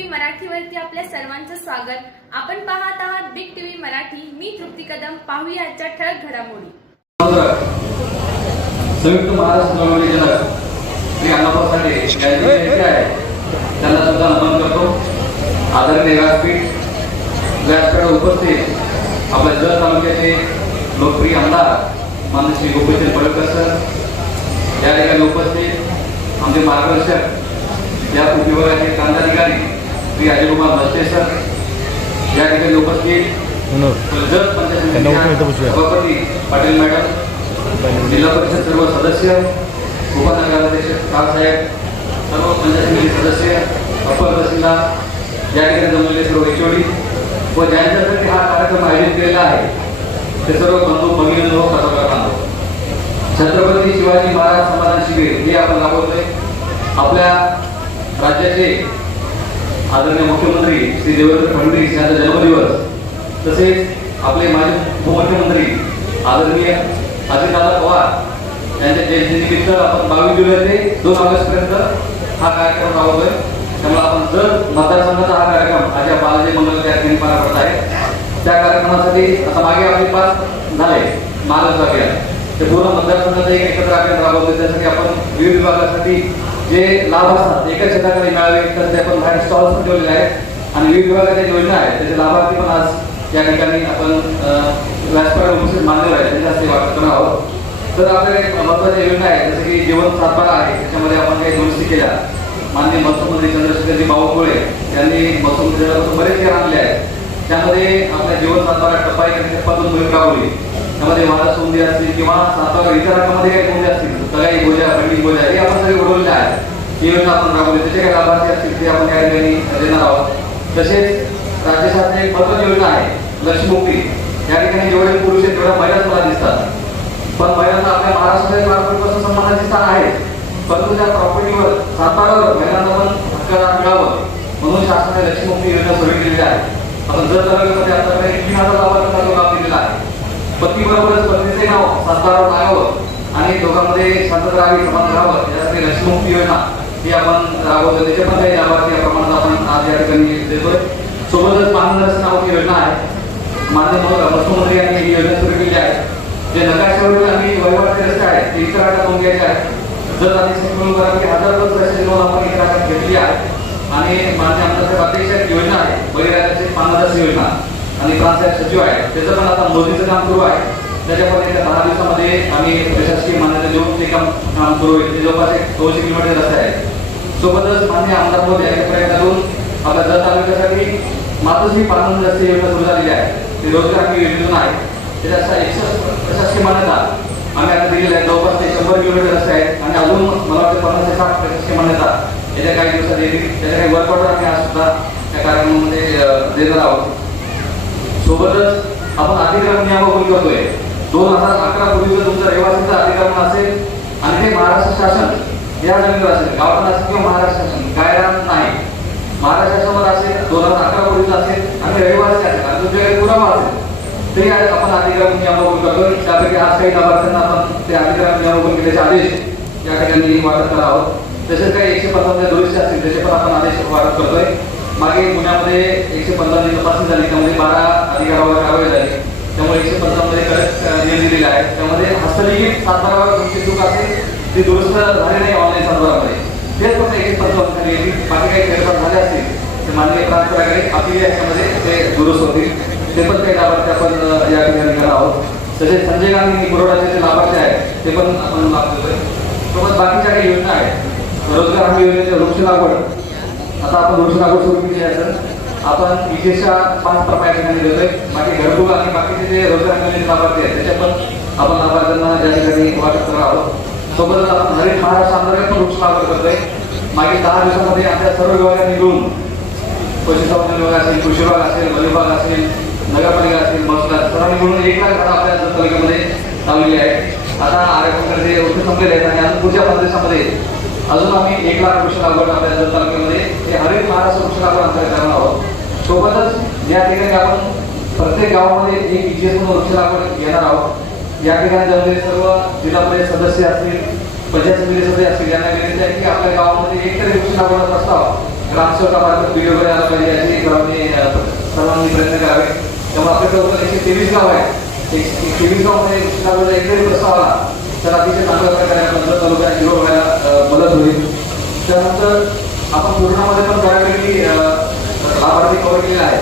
TV मराठीवरती आपल्या सर्वांचं स्वागत. आपण पाहत आहात बिग टीव्ही मराठी. मी तृप्ती कदम. पाहूया आजच्या ठळक घडामोडी. संयुक्त महाराष्ट्र नवनिर्मिती जनक श्री अण्णाभाऊ साठे यांचे आहे त्यांना सुद्धा नमन करतो. आदरणीय व्यासपीठावर उपस्थित आपल्या जत तालुक्याचे लोकप्रिय आमदार माननीय श्री गोपीचंद पडळकर सर या ठिकाणी उपस्थित आमचे मार्गदर्शक या विभागाचे प्रांताधिकारी श्री अजयकुमार मस्ते सर या ठिकाणी उपस्थित जत पंचायत सभापती पाटील मॅडम, जिल्हा परिषद सर्व सदस्य, उपनगराध्यक्ष साहेब, सर्व पंचायत समिती सदस्य, अपर तहसीलदार या ठिकाणी जमलेले सर्व एचओडी व ज्यांच्यासाठी हा कार्यक्रम आयोजित केलेला आहे ते सर्व बंधू भगिनी व पत्रकार बांधव. छत्रपती शिवाजी महाराज समाधान शिबिर हे आपण राबवतोय. आपल्या राज्याचे आदरणीय मुख्यमंत्री श्री देवेंद्र फडणवीस यांचा जन्मदिवस तसेच आपले माजी उपमुख्यमंत्री आदरणीय अजितदादा पवार यांच्या जयंतीनिमित्त आपण 22 जुलै ते 2 ऑगस्ट पर्यंत हा कार्यक्रम राबवतोय. त्यामुळे आपण जर मतदारसंघाचा हा कार्यक्रम आज बालाजी मंगल त्या ठिकाणी पार पडत आहे. त्या कार्यक्रमासाठी आता मागे आपले पास झाले महाराष्ट्र अभियान ते पूर्ण मतदारसंघाचा एक एकत्र अभियान राबवतोय. त्यासाठी आपण विविध विभागासाठी जे लाभ असतात एकाच शेताकडे मिळावे तर ते आपण बाहेर स्टॉल्स पण ठेवलेले आहेत आणि विविध विभागाच्या योजना आहेत त्याचे लाभार्थी पण आज या ठिकाणी आपण व्यासपीठावर उपस्थित मान्यवर आहेत त्यांच्या हस्ते वाटप करणार आहोत. तर आपल्याकडे महत्त्वाच्या योजना आहेत जसं की जीवन सातबारा आहे त्याच्यामध्ये आपण काही दुरुस्ती केल्या. माननीय महसूल मंत्री चंद्रशेखरजी बावनकुळे यांनी महसूल मंत्रिमंडळापासून बरेच केर आणले आहेत. त्यामध्ये आपल्या जीवन सातबारा टप्पा टप्प्यातून मोहीम राबवली. त्यामध्ये वादा सोंदी असतील किंवा सातबारा इतर रकामध्ये काही कोणते असतील सगळी बोजा बंडी बोजा हे आपण सगळे उडवलेले आहेत. ही योजना आपण राबवली त्याचे काही लाभार्थी असतील ते आपण या ठिकाणी देणार आहोत. तसेच राज्य शासनाची एक महत्त्वाची योजना आहे लक्ष्मीमुक्ती. या ठिकाणी जेवढे पुरुष आहेत तेवढ्या महिलाच मला दिसतात पण महिलांना आपल्या महाराष्ट्राच्या प्रॉपर्टीपासून संबंधाचे स्थान आहे परंतु त्या प्रॉपर्टीवर सातबारावर महिलांना पण हक्क मिळावं म्हणून शासनाने लक्ष्मीमुक्ती योजना सुरू केलेली आहे. आपण जर तालुक्यामध्ये आतापर्यंत 3000 लाभार्थ्यांना लाभ दिलेला आहे. पतीबरोबरच पत्नीचे नाव सातबारावर लागावं आणि दोघांमध्ये शांतता राहावी समाधान राहावं यासाठी लक्ष्मीमुक्ती योजना ही आपण राबवतो. त्याचे पण काही लाभार्थी या प्रमाणात आपण आज या ठिकाणी देतोय. सोबतच मानधन नावाची योजना आहे. माननीय महसूल मंत्री यांनी ही योजना सुरू केली आहे. जे नकाशावरील आणि वहिवाटचे रस्ते आहेत ते इतर आठवण घ्यायचे आहेत. जर आधी मिळून करा की 1000 रस्त्याची नोंद आपण इतर आठवण घेतली आहे आणि माननीय आमदार अध्यक्ष एक योजना आहे बळीराजाची पानदास योजना आणि प्रांत सचिव आहे त्याचं पण आता मोदीचं काम सुरू आहे. त्याच्यामध्ये येत्या 10 दिवसामध्ये आम्ही प्रशासकीय मान्यता देऊन ते काम सुरू होईल. ते जवळपास 200 किलोमीटर रस्ते आहे. सोबतच माननीय आमदार मोदी यांच्या प्रयत्नातून आपल्या जत तालुक्यासाठी मातोश्री पानंद रस्ते योजना सुरू झालेली आहे. ती रोजगार हमी योजना आहे. त्याच्या प्रशासकीय मान्यता आम्ही आता दिलेल्या आहे. जवळपास ते 100 किलोमीटर रस्ते आहेत आणि अजून मला वाटतं 50 ते 60 प्रशासकीय मान्यता येत्या काही दिवसात येतील. त्याच्या काही वर्क ऑर्डर आम्ही आज सुद्धा त्या कार्यक्रमामध्ये देणार आहोत. सोबतच आपण अधिक्रमण नियमावली करतोय. 2011 पूर्वीचं तुमचं रहिवासीचं अधिक्रमण असेल आणि ते महाराष्ट्र शासन या जमिनीवर असेल गावात असेल किंवा महाराष्ट्र शासन गायरान नाही महाराष्ट्र शासनावर असेल 2011 पूर्वीचं असेल आणि रहिवासी असेल आणि तुमच्याकडे पुरावा असेल तरी आपण अधिक्रमण नियमावली करतोय. त्यापैकी आज काही लाभार्थ्यांना आपण ते अधिक्रमण नियमावली केल्याचे आदेश या ठिकाणी वाटप करणार आहोत. तसेच काही 115 दुरुस्ती असतील त्याचे पण आपण आदेश वाटप करतोय. मागे पुण्यामध्ये 115 तपासणी झाली त्यामध्ये 12 अधिकारावर कारवाई झाली. त्यामुळे 115 मध्ये कडक नियम दिलेले आहेत. त्यामध्ये हस्तलिखित सातबारावर तुमची चूक असेल ती दुरुस्त झाली नाही ऑनलाईन सातबारामध्ये तेच फक्त 115 खाली येतील. बाकी काही फेरफार झाले असतील ते माननीय प्रांताकडे अपील याच्यामध्ये ते दुरुस्त होतील. ते पण काही लाभार्थी आपण या ठिकाणी करणार आहोत. तसेच संजय गांधी पुरवठाचे जे लाभार्थी आहेत ते पण आपण लाभ देतोय. सोबत बाकीच्या काही योजना आहेत. रोजगार हमी योजनेचे वृक्ष लागवड आता आपण वृक्ष लागवड सुरू केली आहे. तर आपण विशेषतः 5 प्रमाणे ठिकाणी देतोय. बाकी घरकुल आणि बाकीचे जे रोजगार हमी लाभार्थी आहेत त्याच्या पण आपण लाभार्थ्यांना या ठिकाणी वाटप करणार आहोत. सोबतच आपण हरित महाराष्ट्र अंतर्गत पण वृक्ष लागवड करतोय. मागील 10 दिवसामध्ये आपल्या सर्व विभागांनी मिळून पशुसंवर्धन विभाग असेल, कृषी विभाग असेल, वन विभाग असेल, नगरपालिका असेल, महसूल सर्वांनी मिळून 1 लाख झाडं आपल्या तालुक्यामध्ये लावलेली आहेत. आता आरोग्याकडे वृक्ष संपलेले आहेत आणि अजून पुढच्या 5 दिवसामध्ये अजून आम्ही 1 लाख वृक्ष लागवड आपल्या जत तालुक्यामध्ये हे हरित महाराष्ट्र वृक्ष लागवड अंतर्गत करणार आहोत. सोबतच या ठिकाणी आपण प्रत्येक गावामध्ये एक EGS म्हणून वृक्ष लागवड घेणार आहोत. या ठिकाणी जमलेले सर्व जिल्हा परिषद सदस्य असतील, पंचायत समिती सदस्य असतील यांना विनंती आहे की आपल्या गावामध्ये एकतरी वृक्ष लागवड प्रस्ताव ग्रामसेवकामार्फत व्हिडिओ वगैरे आला पाहिजे याची सर्वांनी प्रयत्न करावे. त्यामुळे आपल्याकडे 123 गाव आहे. 123 गावामध्ये एकतरी प्रस्ताव आला तर अतिशय चांगल्या प्रकारे आपण तालुक्यात हिरो व्हायला मदत होईल. त्यानंतर आपण पूर्णामध्ये पण बऱ्यापैकी लाभार्थी कव्हर केले आहे.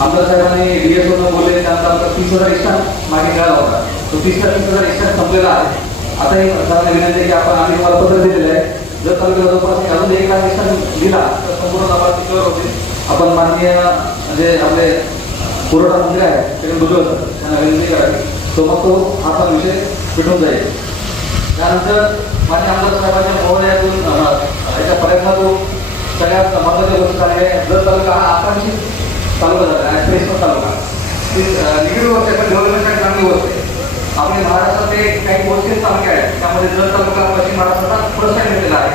आमदार साहेबांनी DSO बोलले त्यानंतर आमचा 30,000 स्टॅम्प मागे मिळाला होता. तो 30,000 स्टॅम्प संपलेला आहे. आता ही सर्वांना विनंती आहे की आम्ही तुम्हाला पत्र दिलेलं आहे. जर तालुक्यात जवळपास अजून एक स्टॅम्प दिला तर संपूर्ण लाभार्थी कव्हर होतील. आपण माननीय म्हणजे आपले पुरवठा मंत्री आहे ते बुजवत त्यांना विनंती करावी. तो मग तो हा विषय भेटून जाईल. त्यानंतर मान्य आमदार साहेबांच्या महोदयातून याच्या प्रयत्नातून सगळ्यात महत्त्वाची गोष्ट आहे. जर तालुका हा आकांक्षित तालुका झाला ॲस्पिरेशनल तालुका ती निगडीत होते पण डेव्हलपमेंटसाठी चांगली होते. आपल्या महाराष्ट्रात काही मोजकेच तालुके आहेत त्यामध्ये जर तालुका पश्चिम महाराष्ट्राचा पुरस्कार मिळालेला आहे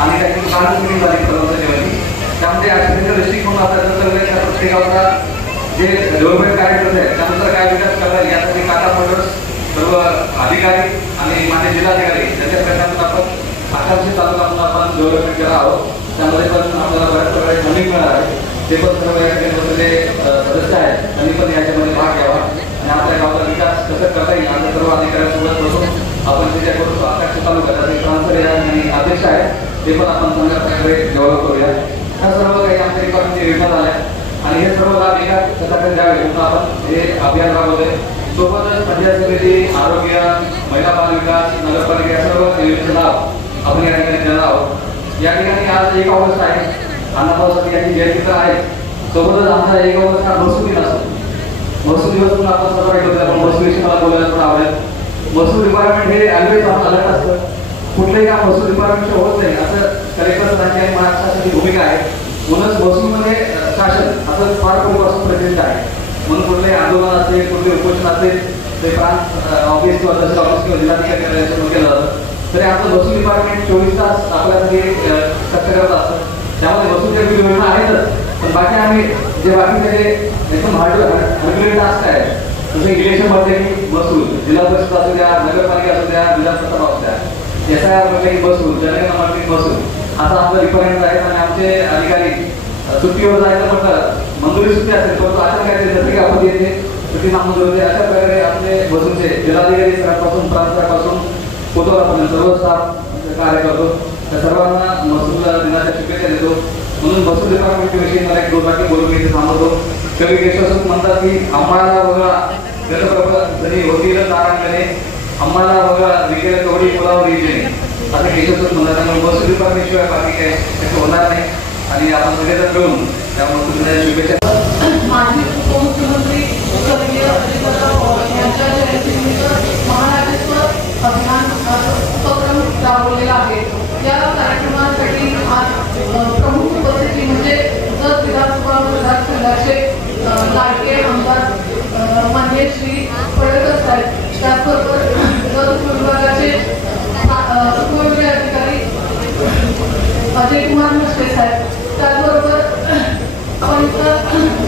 आणि त्याची कालच मिटिंग झाली प्रधानमंत्र्यांनी. त्यामध्ये ॲस्पिरेशनल डिस्ट्रिक्ट म्हणून आता जर प्रत्येक गावचा जे डेव्हलपमेंट कार्यक्रम आहेत त्यानंतर काय विकास करायला यासाठी काटा मोटर्स सर्व अधिकारी आणि मान्य जिल्हाधिकारी यांच्या प्रयत्नातून आपण आकांक्षित तालुका म्हणून आपण डेव्हलपमेंट केला आहोत. त्यामध्ये पण आपल्याला बऱ्याच प्रकारे फंडिंग मिळणार आहे. ते पण सर्व या ठिकाणी बसलेले सदस्य आहेत त्यांनी पण याच्यामध्ये भाग घ्यावा आणि आपल्या गावाचा विकास कसं करता येईल आमच्या सर्व अधिकाऱ्यांसोबत बसून आपण जे काय करू आकांक्षित तालुका त्याचे ट्रान्सफर या आदेश आहेत ते पण आपण चांगल्या प्रकारे डेव्हलप करूया. ह्या सर्व काही आमच्या डिपार्टमेंटच्या योजना झाल्या आणि हे सर्व लाभ एका कशाकडे द्यावे म्हणून आपण हे अभियान राबवतोय. सोबतच पंचायत समिती, आरोग्य, महिला बाल विकास, नगरपालिका या सर्व योजनेचे लाभ आपण या ठिकाणी देणार आहोत. या ठिकाणी आज 1 ऑगस्ट आहे. अण्णाभाऊसाठी याची जयंती तर आहे. सोबतच आमचा 1 ऑगस्ट हा महसूल दिन असतो. महसूल दिवस पण आपण सर्व ऐकतो. आपण महसूल मला बोलायला पण आवडेल. महसूल डिपार्टमेंट हे ऑलवेज अलर्ट असतं. कुठलंही काम महसूल डिपार्टमेंटचं होत नाही असं कलेक्टर सरांची आणि महाराष्ट्राची भूमिका आहे. म्हणूनच महसूलमध्ये शासन असं फार पूर्वीपासून प्रेझेंट आहे. म्हणून कुठलेही आंदोलन असेल कुठले उपोषण असेल ते प्रांत ऑफिस किंवा तहसील ऑफिस किंवा जिल्हाधिकारी कार्यालयासमोर केलं जातं. तरी आमचं महसूल डिपार्टमेंट 24 तास आपल्यासाठी कष्ट करत असतं. त्यामध्ये महसूलच्या योजना आहेतच पण बाकी आम्ही जे बाकीचे एकदम हार्ड टास्क आहे जसं इलेक्शनमध्ये महसूल, जिल्हा परिषद असू द्या, नगरपालिका असू द्या, विधानसभा असू द्या, SIR मध्ये महसूल, जनगणना महसूल असा आमचा डिपार्टमेंट आहे. आणि आमचे अधिकारी सुट्टीवर जायचं म्हटलं मंजुरी सुट्टी असेल परंतु अशा प्रकारे जसं की आपण येते सुट्टी नामंजूर होते अशा प्रकारे आपले महसूलचे जिल्हाधिकारी सरांपासून प्रांतापासून पोतवरापर्यंत सर्व स्टाफ कार्य करतो. त्या सर्वांना महसूल दिनाच्या शुभेच्छा देतो. म्हणून महसूल डिपार्टमेंटच्या विषयी मला एक 2 वाक्य बोलून मी इथे थांबवतो. कवी केशवसूत म्हणतात की आम्हाला वगळा गतप्रभा जरी होतील तारांकडे आम्हाला वगळा विकेल कवडी फुलावर येते असं केशवसूत म्हणतात. त्यामुळे महसूल डिपार्टमेंट शिवाय बाकी काय त्याचं होणार नाही आणि आपण सगळेजण मिळून त्या महसूल शुभेच्छा. माजी उपमुख्यमंत्री स्वर्गीय अजितदादा पवार यांच्या जयंतीनिमित्त महाराष्ट्र अभियान उपक्रम राबवलेला आहे. या कार्यक्रमासाठी आज प्रमुख उपस्थिती म्हणजे जत विधानसभा मतदारसंघाचे लाडके आमदार मान्य श्री पडळकर साहेब, त्याचबरोबर जत उपविभागाचे उपविभागीय अधिकारी अजय कुमार मस्के साहेब, त्याचबरोबर आपण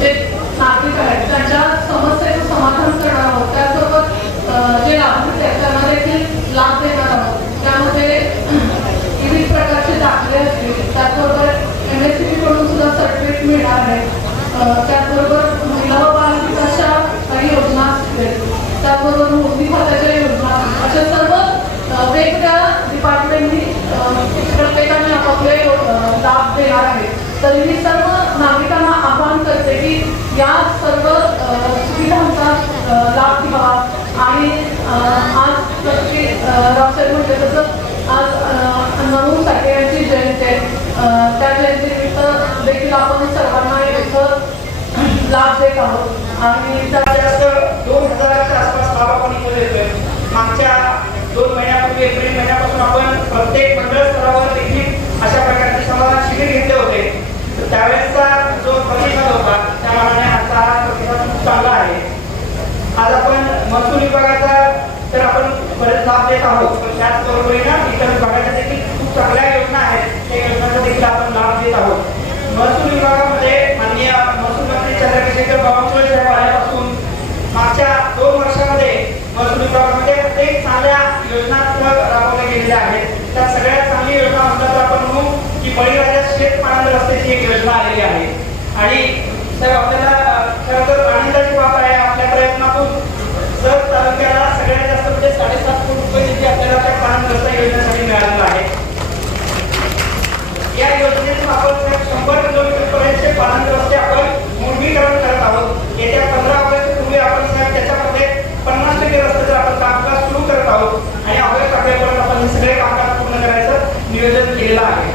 जे नागरिक आहेत त्यांच्या समस्येचं समाधान करणार आहोत. त्याचबरोबर जे लाभार्थी आहेत त्यांना देखील लाभ देणार आहोत. त्यामध्ये विविध प्रकारचे दाखले असतील, त्याचबरोबर MSCB कडून सुद्धा सर्टिफिकेट मिळणार आहे. त्याचबरोबर महिला व बाल विकासाच्या काही योजना असतील, त्याचबरोबर मोदी खात्याच्या योजना, अशा सर्व वेगवेगळ्या डिपार्टमेंटनी प्रत्येकाने आपापले लाभ देणार आहे. तर मी सर्व नागरिकांना आवाहन करते की या सर्व सुविधांचा लाभ घ्यावा. आणि आज रावसाहेब म्हटले तसं आज अण्णाभाऊ साठे यांची जयंती आहे. त्या जयंतीनिमित्त देखील आपण सर्वांना एक लाभ देत आहोत. आणि जास्त 2000च्या आसपास लाभ आपण इथे देतोय. मागच्या 2 महिन्यापूर्वी एप्रिल महिन्यापासून आपण प्रत्येक मंडळ स्तरावर देखील अशा प्रकारचे समाधान शिबिर घेतले होते. त्यावेळेसचा जो प्रतिसाद होता त्या मानाने आजचा प्रतिसाद खूप चांगला आहे. आज आपण महसूल विभागाचा तर आपण बरेच लाभ देत आहोत पण त्याचबरोबरीनं इतर विभागाच्या देखील खूप चांगल्या योजना आहेत. त्या योजनांचा देखील आपण लाभ देत आहोत. महसूल विभागामध्ये माननीय महसूल मंत्री चंद्रशेखर बावनकुळे साहेब आल्यापासून मागच्या 2 वर्षामध्ये महसूल विभागामध्ये अनेक चांगल्या योजना राबवल्या गेलेल्या आहेत. त्या सगळ्यात चांगली योजना म्हणतात आपण म्हणू की बळीराजा शेत पाणंद रस्त्याची एक योजना आहे. आणि साहेब आपल्याला खरं तर आनंदाची बाब आहे आपल्या प्रयत्नातून जत तालुक्याला सगळ्यात जास्त म्हणजे 7.5 कोटी रुपये निधी आपल्याला त्या पाणीग्रस्त योजनेसाठी मिळालेला आहे. या योजनेतून आपण 100 किलोमीटर पर्यंतचे पाणीग्रस्ते आपण मुलगीकरण करत आहोत. येत्या 15 ऑगस्टपूर्वी आपण साहेब त्याच्यामध्ये 50% रस्त्याचं आपण कामकाज सुरू करत आहोत आणि ऑगस्ट अखेरपर्यंत आपण हे सगळे कामकाज पूर्ण करायचं नियोजन केलेलं आहे.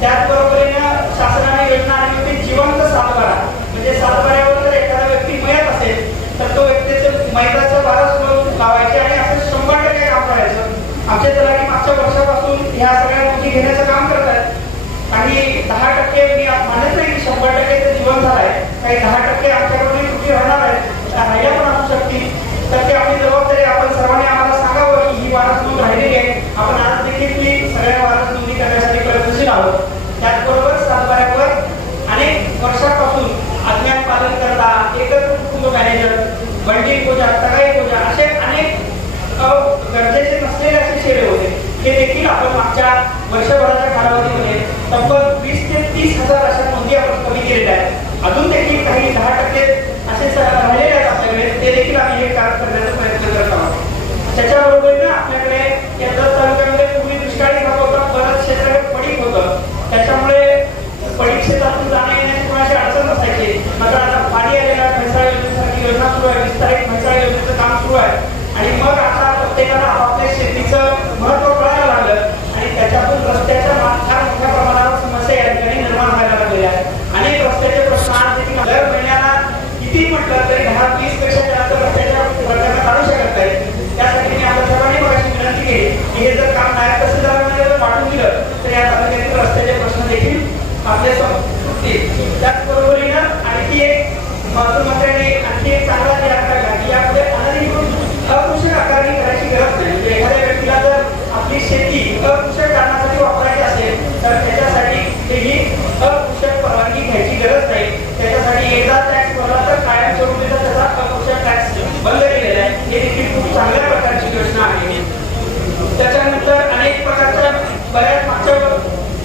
त्याचबरोबरीनं शासनाने योजना आणली होती जिवंत सातबारा, म्हणजे सातबाऱ्यावर जर एखादा व्यक्ती मयत असेल तर तो व्यक्तीचं मैताचं वारस लावायचे आणि असं 100% काम करायचं. आमचे तलाठी मागच्या वर्षापासून ह्या सगळ्या नोंदी घेण्याचं काम करत आहेत. काही 10% मी मानत नाही की 100% ते जीवन झालंय, काही 10% आमच्याकडून त्रुटी राहणार आहेत, राहिल्या पण असू शकतील. तर ते आपली जबाबदारी आपण सर्वांनी आम्हाला सांगावं की ही वारस नोंद राहिलेली आहे. आपण आज देखील ती सगळ्या वारस नोंदी करण्यासाठी प्रयत्नशील आहोत. त्याचबरोबर सातबाऱ्यावर अनेक वर्षापासून अज्ञान पालन करता एकत्र कुटुंब मॅनेजर, बंडी पूजा, तगाई पूजा असे अनेक गरजेचे नसलेले असे शेरे होते. हे देखील आपण मागच्या वर्षभराच्या कालावधीमध्ये तब्बल 20 ते 30 हजार अशा नोंदी आपण कमी केलेल्या आहेत. अजून देखील काही 10% असे राहिलेले आहेत आपल्याकडे, ते देखील आम्ही हे काम करण्याचा प्रयत्न करत आहोत. त्याच्याबरोबरीनं आपल्याकडे या जत तालुक्यामध्ये पूर्वी दुष्काळी भाग होता, बरंच क्षेत्र पडीक होतं. त्याच्यामुळे पडीक क्षेत्रातून जाण्या येण्याची कोणाची अडचण नसायची. मात्र आता पाणी आलेला म्हैसाळ योजनेसारखी योजना सुरू आहे, विस्तारित म्हैसाळ योजनेचं काम सुरू आहे आणि मग आता प्रत्येकाला आपापल्या शेतीचं महत्व कळायला लागलं आणि त्याच्यातून रस्त्याच्या फार मोठ्या प्रमाणावर समस्या या ठिकाणी निर्माण व्हायला लागलेल्या आहेत. अनेक रस्त्याचे प्रश्न आज देखील दर महिन्याला किती म्हटलं तरी 10-20 पेक्षा जास्त रस्त्याच्या प्रकरणं काढू शकत नाहीत. त्यासाठी मी आपल्या सर्वांनी मगाशी विनंती केली की हे जर काम नायब तहसीलदारांमध्ये जर वाटून दिलं तर या तालुक्यातील रस्त्याचे प्रश्न देखील आपले सुटतील. त्याचबरोबरीनं आणखी एक महसूल मंत्र्यांनी आणखी एक चांगला निर्णय घेतला की यामध्ये अनधिकृत अकृषक आकारणी करायची गरज नाही. म्हणजे एखाद्या व्यक्तीला जर आपली शेती अकृषक कारणासाठी वापरायची असेल तर त्याच्यासाठी ही अकृषक परवानगी घ्यायची गरज नाही. त्याच्यासाठी एकदा टॅक्स भरला तर कायमस्वरूपीचा त्याचा अकृषक टॅक्स बंद केलेला आहे. हे देखील खूप चांगल्या प्रकारची योजना आहे. त्याच्यानंतर अनेक प्रकारच्या बऱ्याच मागच्या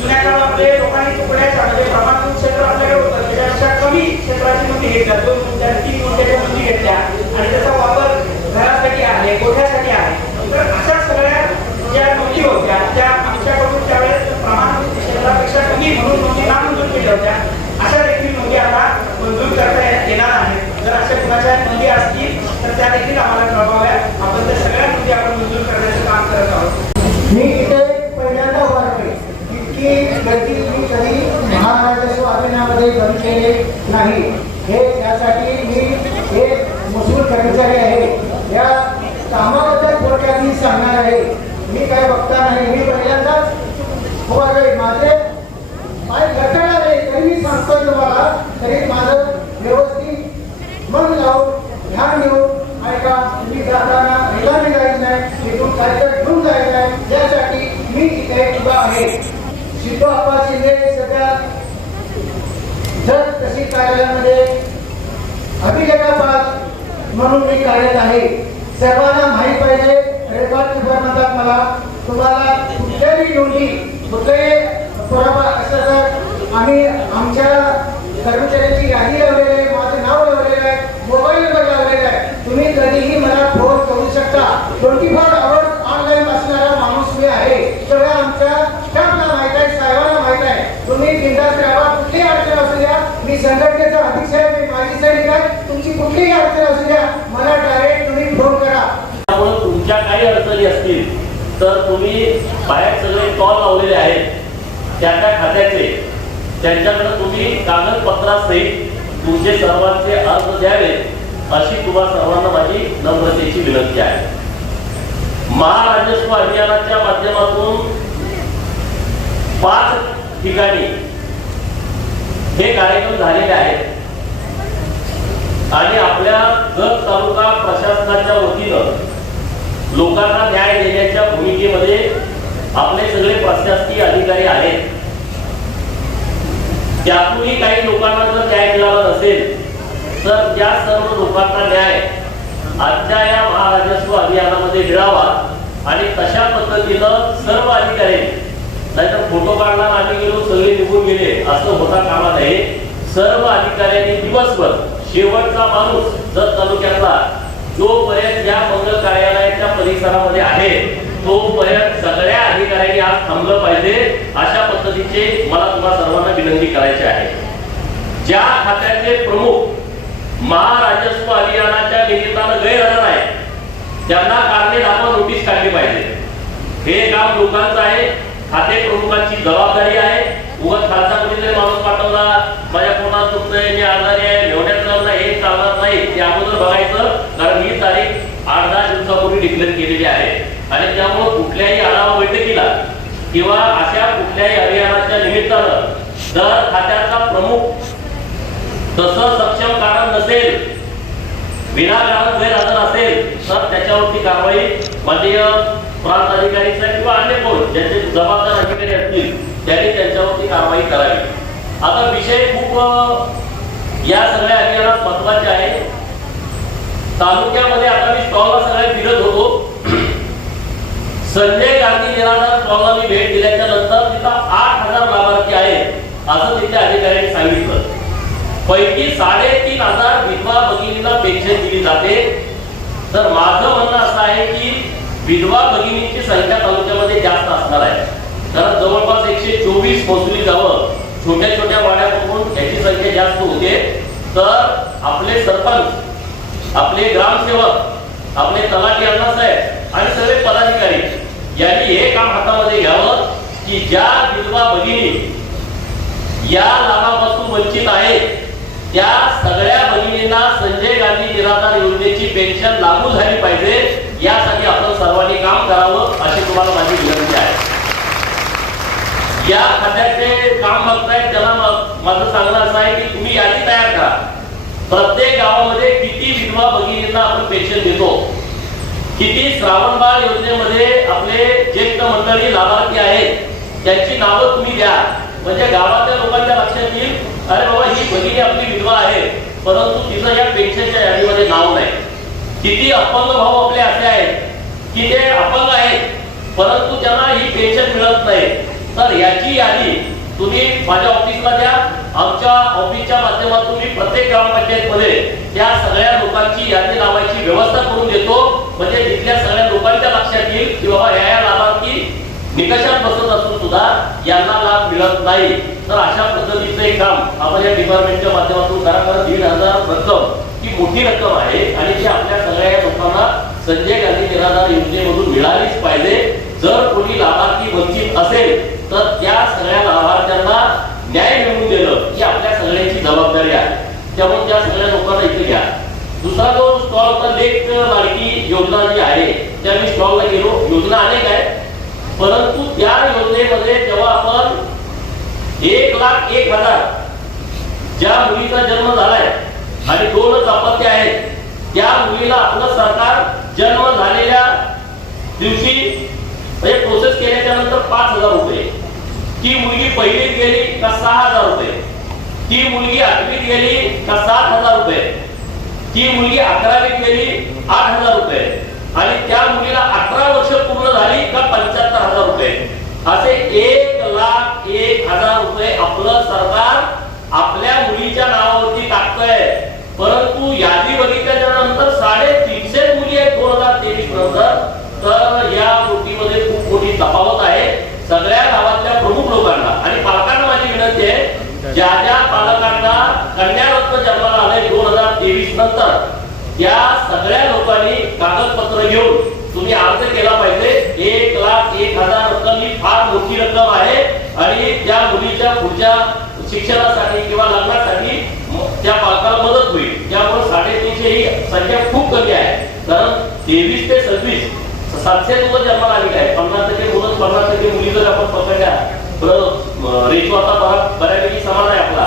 जुन्या काळामध्ये लोकांनी तुकड्याच्या म्हणजे प्रमाणभूत क्षेत्र आपल्याकडे होतं त्याच्यापेक्षा कमी क्षेत्राची नोंदी घेतल्या, 2 गुंठ्या 3 गुंठ्याच्या नोंदी घेतल्या आणि त्याचा वापर घरासाठी आहे, गोठ्यासाठी आहे. तर अशा सगळ्या ज्या नोंदी होत्या त्या आमच्याकडून त्यावेळेस प्रमाणभूत क्षेत्रापेक्षा कमी म्हणून नोंदी नामंजूर केल्या होत्या. अशा देखील नोंदी आता मंजूर करता येणार आहेत. जर अशा कुणाच्या नोंदी असतील तर त्या देखील आम्हाला कळवाव्या. आपण त्या सगळ्या नोंदी आपण मंजूर करण्याचं काम करत आहोत. मी इथे पहिल्यांदा वाटते की गर्दी मी कधी महाराष्ट्र अभियानामध्ये बघितलेले नाही. हे त्यासाठी मी एक महसूल कर्मचारी आहे. या कामाबद्दल थोडक्यात मी सांगणार आहे. मी काय बघता नाही, मी पहिल्यांदाच उभारले. माझे पाय घटना नाही तरी मी सांगतो तुम्हाला, तरी माझं व्यवस्थित मन लावून ध्यान देऊन ऐका. मी जाताना रिकामी जायचं नाही, तिथून काहीतरी घेऊन जायचं नाही, यासाठी मी इथे उभा आहे. सिद्धू आप्पा शिंदे सध्या जत तहसील कार्यालयामध्ये अभिलेखापाल म्हणून मी कार्यरत आहे. सर्वांना माहीत पाहिजे, रेकॉर्ड कीपर म्हणतात मला. तुम्हाला कुठल्याही नोंदी कुठल्याही पुरावा असं तर आम्ही आमच्या कर्मचाऱ्यांची यादी लावलेली आहे, माझं नाव लावलेलं आहे, मोबाईल नंबर लावलेला आहे. तुम्ही कधीही मला फोन करू शकता. 24 आवर्स ऑनलाईन असणारा माणूस मी आहे. सगळं आमच्या स्टाफला माहित आहे, साहेबांना माहित आहे. तुम्ही बिनधास्त राहा, कुठलीही अडचण असू द्या. मी संघटनेचा अध्यक्ष आहे, मी माजी सैनिक आहे. तुमची कुठलीही अडचण असू द्या, मला डायरेक्ट तुम्ही फोन करा. त्यामुळे तुमच्या काही अडचणी असतील तर तुम्ही बाहेर सगळे कॉल लावलेले आहेत त्या खात्याचे, त्यांच्याकडे तुम्ही कागदपत्रासहित तुमचे सर्वांचे अर्ज द्यावे अशी तुम्हा सर्वांना माझी नम्रतेची विनंती आहे. महाराजस्व अभियानाच्या माध्यमातून 5 ठिकाणी हे कार्यक्रम झालेले आहेत आणि आपल्या जत तालुका प्रशासनाच्या वतीनं लोकांना न्याय देण्याच्या भूमिकेमध्ये आपले सगळे प्रशासकीय अधिकारी आहेत. त्यातूनही काही लोकांना जर न्याय मिळाला नसेल तर त्या सर्व लोकांना न्याय आजच्या या महाराजस्व अभियानामध्ये मिळावा आणि तशा पद्धतीनं सर्व अधिकारी, नाहीतर फोटो काढला आम्ही गेलो सगळे निघून गेले असं होता कामा नये. सर्व अधिकाऱ्यांनी दिवसभर शेवटचा माणूस जत तालुक्यातला जोपर्यंत या मंगल कार्यालयाच्या परिसरामध्ये आहे तोपर्यंत सगळ्या अधिकाऱ्यांनी आज थांबलं पाहिजे, अशा पद्धतीचे मला तुम्हा सर्वांना विनंती करायची आहे। ज्या खात्याचे प्रमुख महाराजस्व अभियानाच्या निमित्तानं गैरहजर आहे त्यांना कारणे दाखवा नोटीस काढली पाहिजे। हे काम लोकांचं आहे, खाते प्रमुखांची जबाबदारी आहे। उगाच खालचा कुठेतरी माणूस पाठवला, माझ्या कोणाला चुकतंय, मी आजारी आहे, एवढ्याच चालणार हे चालणार नाही, ते अगोदर बघायचं, कारण ही तारीख 8-10 दिवसापूर्वी डिक्लेअर केलेली आहे आणि त्यामुळे कुठल्याही आढावा बैठकीला किंवा अशा कुठल्याही अभियानाच्या निमित्तानं जर खात्याचा प्रमुख तसं सक्षम कारण नसेल, विनाकारण गैरहजर असेल तर त्याच्यावरती कारवाई माननीय प्रांत अधिकारी किंवा अन्य कोण ज्यांचे जबाबदार अधिकारी असतील त्यांनी त्यांच्यावरती कारवाई करावी। आता विषय खूप या सगळ्या अभियानात महत्वाचे आहे। तालुक्यामध्ये आता मी स्टॉलला सगळ्या फिरत होतो, संजय गांधी निराधार स्टॉलला मी भेट दिल्याच्या नंतर तिथं 8,000 लाभार्थी आहेत असं तिथल्या अधिकाऱ्यांनी सांगितलं। पैकी 3,500 विधवा भगिनींना पेन्शन दिली जाते। तर माझं म्हणणं असं आहे की विधवा भगिनींची संख्या तालुक्यामध्ये जास्त असणार आहे, कारण जवळपास 124 महसुली गावं छोट्या छोट्या वाड्यापासून याची संख्या जास्त होते। तर आपले सरपंच, आपले ग्रामसेवक, आपले तलाठी अण्णासाहेब आणि सगळे पदाधिकारी यांनी हे काम हातामध्ये घ्यावं की ज्या विधवा भगिनी या लाभापासून वंचित आहेत त्या सगळ्या भगिनींना संजय गांधी निराधार योजनेची पेन्शन लागू झाली पाहिजे, यासाठी आपण सर्वांनी काम करावं अशी तुम्हाला माझी विनंती आहे। या खात्याचे काम बघतायत त्यांना माझं सांगणं असं आहे की तुम्ही यादी तयार करा, प्रत्येक गावामध्ये किती विधवा भगिनींना आपण पेन्शन देतो, किती श्रावणबाळ योजनेमध्ये आपले ज्येष्ठ मंडळी लाभार्थी आहेत त्यांची नावं तुम्ही द्या, म्हणजे गावातल्या लोकांच्या लक्षात येईल अरे बाबा ही भगिनी आपली विधवा आहे परंतु तिचं या पेन्शनच्या यादीमध्ये नाव नाही। किती अपंग भाऊ आपले असे आहेत की ते अपंग आहेत परंतु त्यांना ही पेन्शन मिळत नाही, तर याची यादी तुम्ही माझ्या ऑफिसला द्या, आमच्या ऑफिसच्या माध्यमातून मी प्रत्येक ग्रामपंचायतमध्ये त्या सगळ्या लोकांची यादी लावायची व्यवस्था करून देतो, म्हणजे तिथल्या सगळ्या लोकांच्या लक्षात येईल की बाबा या लाभार्थी निकषात बसत असून सुद्धा यांना लाभ मिळत नाही। तर अशा पद्धतीचं एक काम आपण या डिपार्टमेंटच्या माध्यमातून करा, कारण 1,500 रक्कम ही मोठी रक्कम आहे आणि ती आपल्या सगळ्या लोकांना संजय गांधी निराधार योजनेमधून मिळालीच पाहिजे। जर कोणी लाभार्थी वंचित असेल तर त्या सगळ्या लाभार्थ्यांना न्याय मिळवून देणं ही आपल्या सगळ्यांची जबाबदारी आहे, त्यामुळे त्या सगळ्या लोकांना इथे घ्या। दुसरा जो स्टॉल होता लेख लाडकी योजना जी आहे त्या मी स्टॉलला गेलो, योजना अनेक आहे परंतु त्या योजनेमध्ये जेव्हा आपण 1,01,000 ज्या मुलीचा जन्म झालाय आणि 2 अपत्य आहेत त्या मुलीला आपलं सरकार जन्म झालेल्या दिवशी म्हणजे प्रोसेस केल्याच्या नंतर 5,000 रुपये, ती मुलगी पहिलीत गेली का 6,000 रुपये, ती मुलगी 8वीत गेली का 7,000 रुपये, ती मुलगी 11वीत गेली 8,000 रुपये आणि त्या मुलीला 18 वर्ष पूर्ण झाली का 75,000 रुपये, असे 1,01,000 रुपये आपलं सरकार आपल्या मुलीच्या नावावरती टाकतंय। परंतु यादी बघितल्याच्या नंतर 350 मुली आहेत 2023 नंतर, तर या गोष्टीमध्ये खूप मोठी तफावत आहे। सगळ्या गावातल्या प्रमुख लोकांना आणि पालकांना माझी विनंती आहे, ज्या ज्या पालकांना कन्यारत्न जन्माला आले 2023 नंतर त्या सगळ्या लोकांनी कागदपत्र घेऊन तुम्ही अर्ज केला पाहिजे। 1,01,000 रक्कम ही फार मोठी रक्कम आहे आणि त्या मुलीच्या पुढच्या शिक्षणासाठी किंवा लग्नासाठी त्या पालकाला मदत होईल, त्यामुळे 350 ही संख्या खूप कमी आहे, कारण 23 ते 26 700 मुलं जन्माला आलेली आहे, 50% मुलं 50% मुली जर आपण पकडल्या रेशो आता बऱ्यापैकी समान आहे आपला,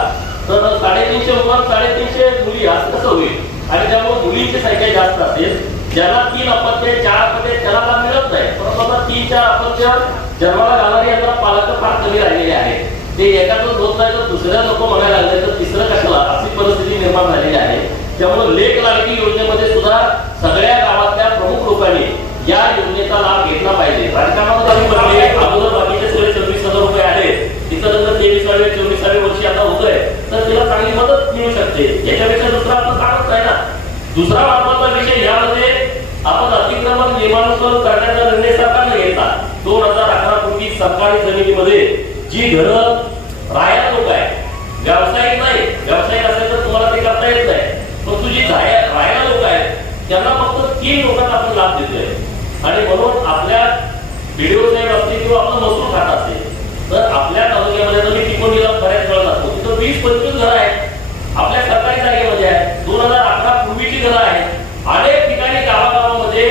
तर 350 मुलं 350 मुली असं कसं होईल, आणि त्यामुळे मुलींची संख्या जास्त असेल। ज्यांना 3 अपत्य 4 अपत्य त्याला लाभ मिळत नाही, परंतु आता 3-4 अपत्य जन्माला घालणारी यांना पालक फार कमी राहिलेले आहेत, ते एकाच होत नाही तर दुसऱ्या लोक म्हणायला लागले तर तिसरं कशाला, अशी परिस्थिती निर्माण झालेली आहे। त्यामुळे लेख लाडकी योजनेमध्ये सुद्धा सगळ्या गावातल्या प्रमुख लोकांनी या योजनेचा लाभ घेतला पाहिजे। राजकारणामध्ये अगोदर बाकीचे सगळे 26,000 रुपये आले, तिथं नंतर 23व्या 24व्या वर्षी आता होतोय, तर तिला चांगली मदत मिळू शकते. याच्यापेक्षा दुसरा आपलं कामच नाही ना. दुसरा महत्वाचा विषय यामध्ये आपण अतिक्रमण नियमानुसार करण्याचा निर्णय सरकारने घेतला. 2011 पूर्वी सरकारी जमिनीमध्ये जी घरं राहायला लोक आहे, व्यावसायिक नाही, व्यावसायिक असेल तर तुम्हाला ते करता येत नाही, पण तुझी राहायला लोक आहेत त्यांना फक्त 3 लोकांना आपण लाभ देतोय. आणि म्हणून आपल्या व्हिडिओ साहेब असते किंवा आपलं महसूल खात असेल तर आपल्या तालुक्यामध्ये जर मी तिकोणीला बऱ्याच वेळा जातो तिथं 20-25 घरं आहेत आपल्या सरकारी जागेमध्ये आहे. 2011 पूर्वीची घरं आहेत. अनेक ठिकाणी गावागावामध्ये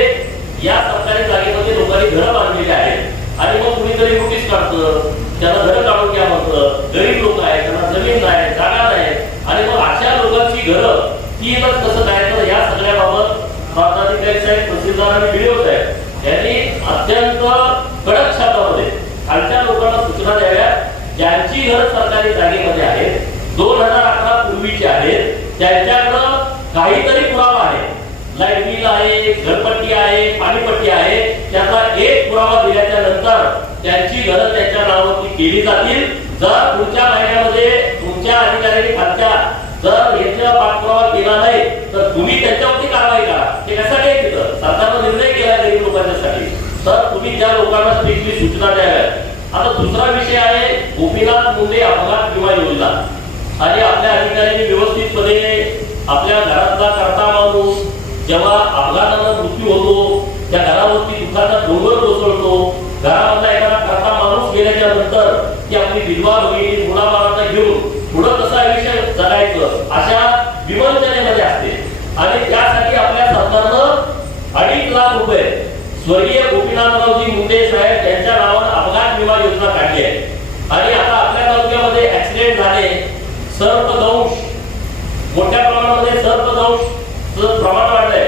या सरकारी जागेमध्ये लोकांनी घरं बांधलेली आहेत. आणि मग कुणीतरी नोटीस काढतं, त्यांना घरं काढून घ्या म्हणतं. गरीब लोक आहेत, त्यांना जमीन नाही, जागा नाही, आणि मग अशा लोकांची घरं तीनच कसं काय. तर या सगळ्याबाबत प्रांताधिकारी साहेब, तहसीलदार आणि व्हिडिओ साहेब यांनी अत्यंत कडक शब्दामध्ये खालच्या लोकांना सूचना द्याव्या. ज्यांची घरं सरकारी जागेमध्ये आहेत, 2011 पूर्वीची आहेत, त्यांच्याकडं काहीतरी पुरावा आहे, लाईट बिल आहे, घरपट्टी आहे, पाणीपट्टी आहे, त्याचा एक पुरावा दिल्याच्या नंतर त्यांची घरं त्यांच्या नावावरती केली जातील. जर पुढच्या महिन्यामध्ये तुमच्या अधिकाऱ्यांनी खालच्या जर याचा पाठपुरावा केला नाही तर तुम्ही त्याच्यावरती कारवाई करा. ते कशासाठी आहे तिथं सरकारनं निर्णय केला गरीब लोकांच्यासाठी, तर तुम्ही त्या लोकांना स्ट्रिक्टली सूचना द्याव्या. आता दुसरा विषय आहे गोपीनाथ मुंडे अपघात विमा योजना. आणि आपल्या अधिकाऱ्यांनी व्यवस्थितपणे आपल्या घरातला करता माणूस जेव्हा अपघातानं मृत्यू होतो, त्या घरावरती दुःखाचा डोंगर कोसळतो, घरामधला एखादा करता माणूस गेल्याच्या नंतर ती आपली विधवा होईल, मुलाबाळांना घेऊन पुढं कसं आयुष्य जगायचं अशा विवंचनेमध्ये असते. आणि त्यासाठी आपल्या सरकारनं 2.5 लाख रुपये स्वर्गीय गोपीनाथरावजी मुंडे साहेब यांच्या नावावर अपघात विमा योजना काढली आहे. आणि आता आपल्या तालुक्यामध्ये ऍक्सिडेंट झाले, सर्पदंश मोठ्या प्रमाणामध्ये सर्पदंशचं प्रमाण वाढलंय.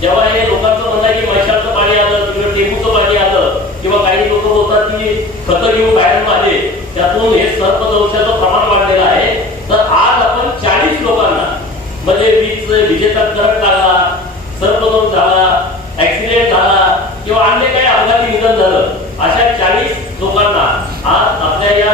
जेव्हा हे लोकांचं म्हणणं आहे की म्हैसाळचं पाणी आलं किंवा टेंबूचं पाणी आलं किंवा काही लोक बोलतात की खतं घेऊन बाहेर आले, त्यातून हे सर्पदंशाचं प्रमाण वाढलेलं आहे. तर आज आपण 40 लोकांना म्हणजे विजेचा करंट लागला, सर्पदंश झाला, ऍक्सिडेंट झाला किंवा अन्य काही अपघाती निधन झालं, अशा 40 लोकांना आज आपल्या या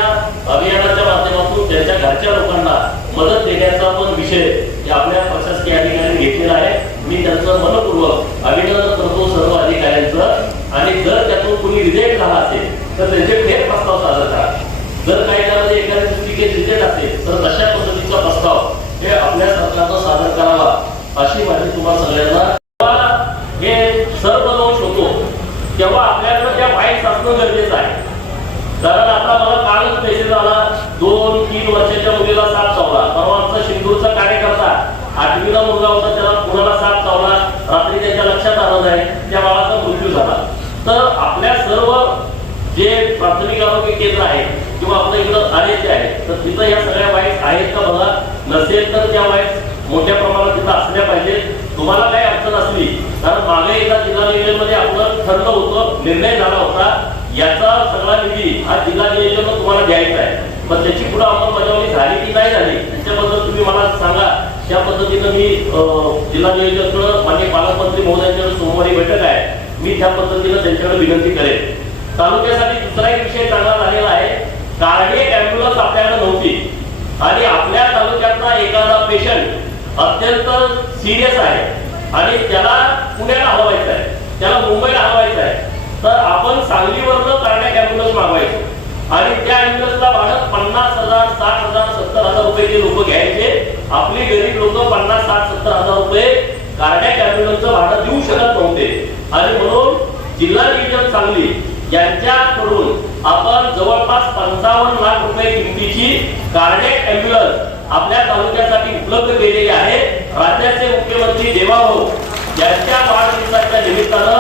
अभियानाच्या माध्यमातून त्यांच्या घरच्या लोकांना मदत देण्याचा पण विषय आपल्या प्रशासकीय अधिकाऱ्यांनी घेतलेला आहे. मी त्यांचं मनपूर्वक अभिनंदन करतो सर्व अधिकाऱ्यांचं. आणि जर त्यातून कुणी रिजेक्ट झाला असेल तर त्यांचे फेर प्रस्ताव सादर करा. जर काही त्यामध्ये एखाद्या दृष्टीने रिजेक्ट असेल तर तशा पद्धतीचा प्रस्ताव हे आपल्या सरकारनं सादर करावा अशी माझी तुम्हाला सगळ्यांना. हे सर्पदंश होतो तेव्हा आपल्याकडे त्या वाईट असणं गरजेचं आहे. कारण आता मला कालच मेसेज आला, 2-3 वर्षाच्या मुलीला साप चावला. परवा आमचा शिंदूरचा कार्यकर्ता 8वीला मुलगा होता, त्याला कुणाला साप चावला, रात्री त्याच्या लक्षात आलं नाही, त्या बाळाचा मृत्यू झाला. तर आपल्या सर्व जे प्राथमिक आरोग्य केंद्र आहे किंवा आपल्या इकडं आलेचे आहे तर तिथं या सगळ्या वाईट आहेत का बघा. नसेल तर त्या वाईट मोठ्या प्रमाणात तिथं असल्या पाहिजेत. तुम्हाला काही अडचण असली कारण मागे एकदा जिल्हा नियोजनमध्ये आपलं ठरलं होतं, निर्णय झाला होता, याचा सगळा निधी हा जिल्हा नियोजन तुम्हाला द्यायचा आहे. पण त्याची पुढे अंमलबजावणी झाली की नाही झाली त्याच्याबद्दल तुम्ही मला सांगा. त्या पद्धतीनं मी जिल्हा नियोजनाकडे माननीय पालकमंत्री महोदयांच्या सोमवारी बैठक आहे, मी त्या पद्धतीनं त्यांच्याकडे विनंती करेन. तालुक्यासाठी दुसरा एक विषय चांगला झालेला आहे. कार्डियक ॲम्ब्युलन्स आपल्याकडे नव्हती आणि आपल्या तालुक्यातला एखादा पेशंट अत्यंत सिरियस आहे आणि त्याला पुण्याला हलवायचं आहे, त्याला मुंबईला हलवायचं आहे, तर आपण सांगलीवरनं कार्डियक ॲम्ब्युलन्स मागवायचो आणि त्या ॲम्ब्युलन्सला भाडं 50,000, 60,000, 70,000 रुपये ते लोक घ्यायचे. आपली गरीब लोक 50, 60, 70,000 रुपये कार्डियक ॲम्ब्युलन्सचं भाडं देऊ शकत नव्हते. आणि म्हणून जिल्हा नियोजन सांगली यांच्याकडून आपण जवळपास 55 लाख रुपये किमतीची कार्डियक ॲम्ब्युलन्स आपल्या तालुक्यासाठी उपलब्ध केलेली आहे. राज्याचे मुख्यमंत्री देवाभाऊ यांच्या वाढदिवसाच्या निमित्तानं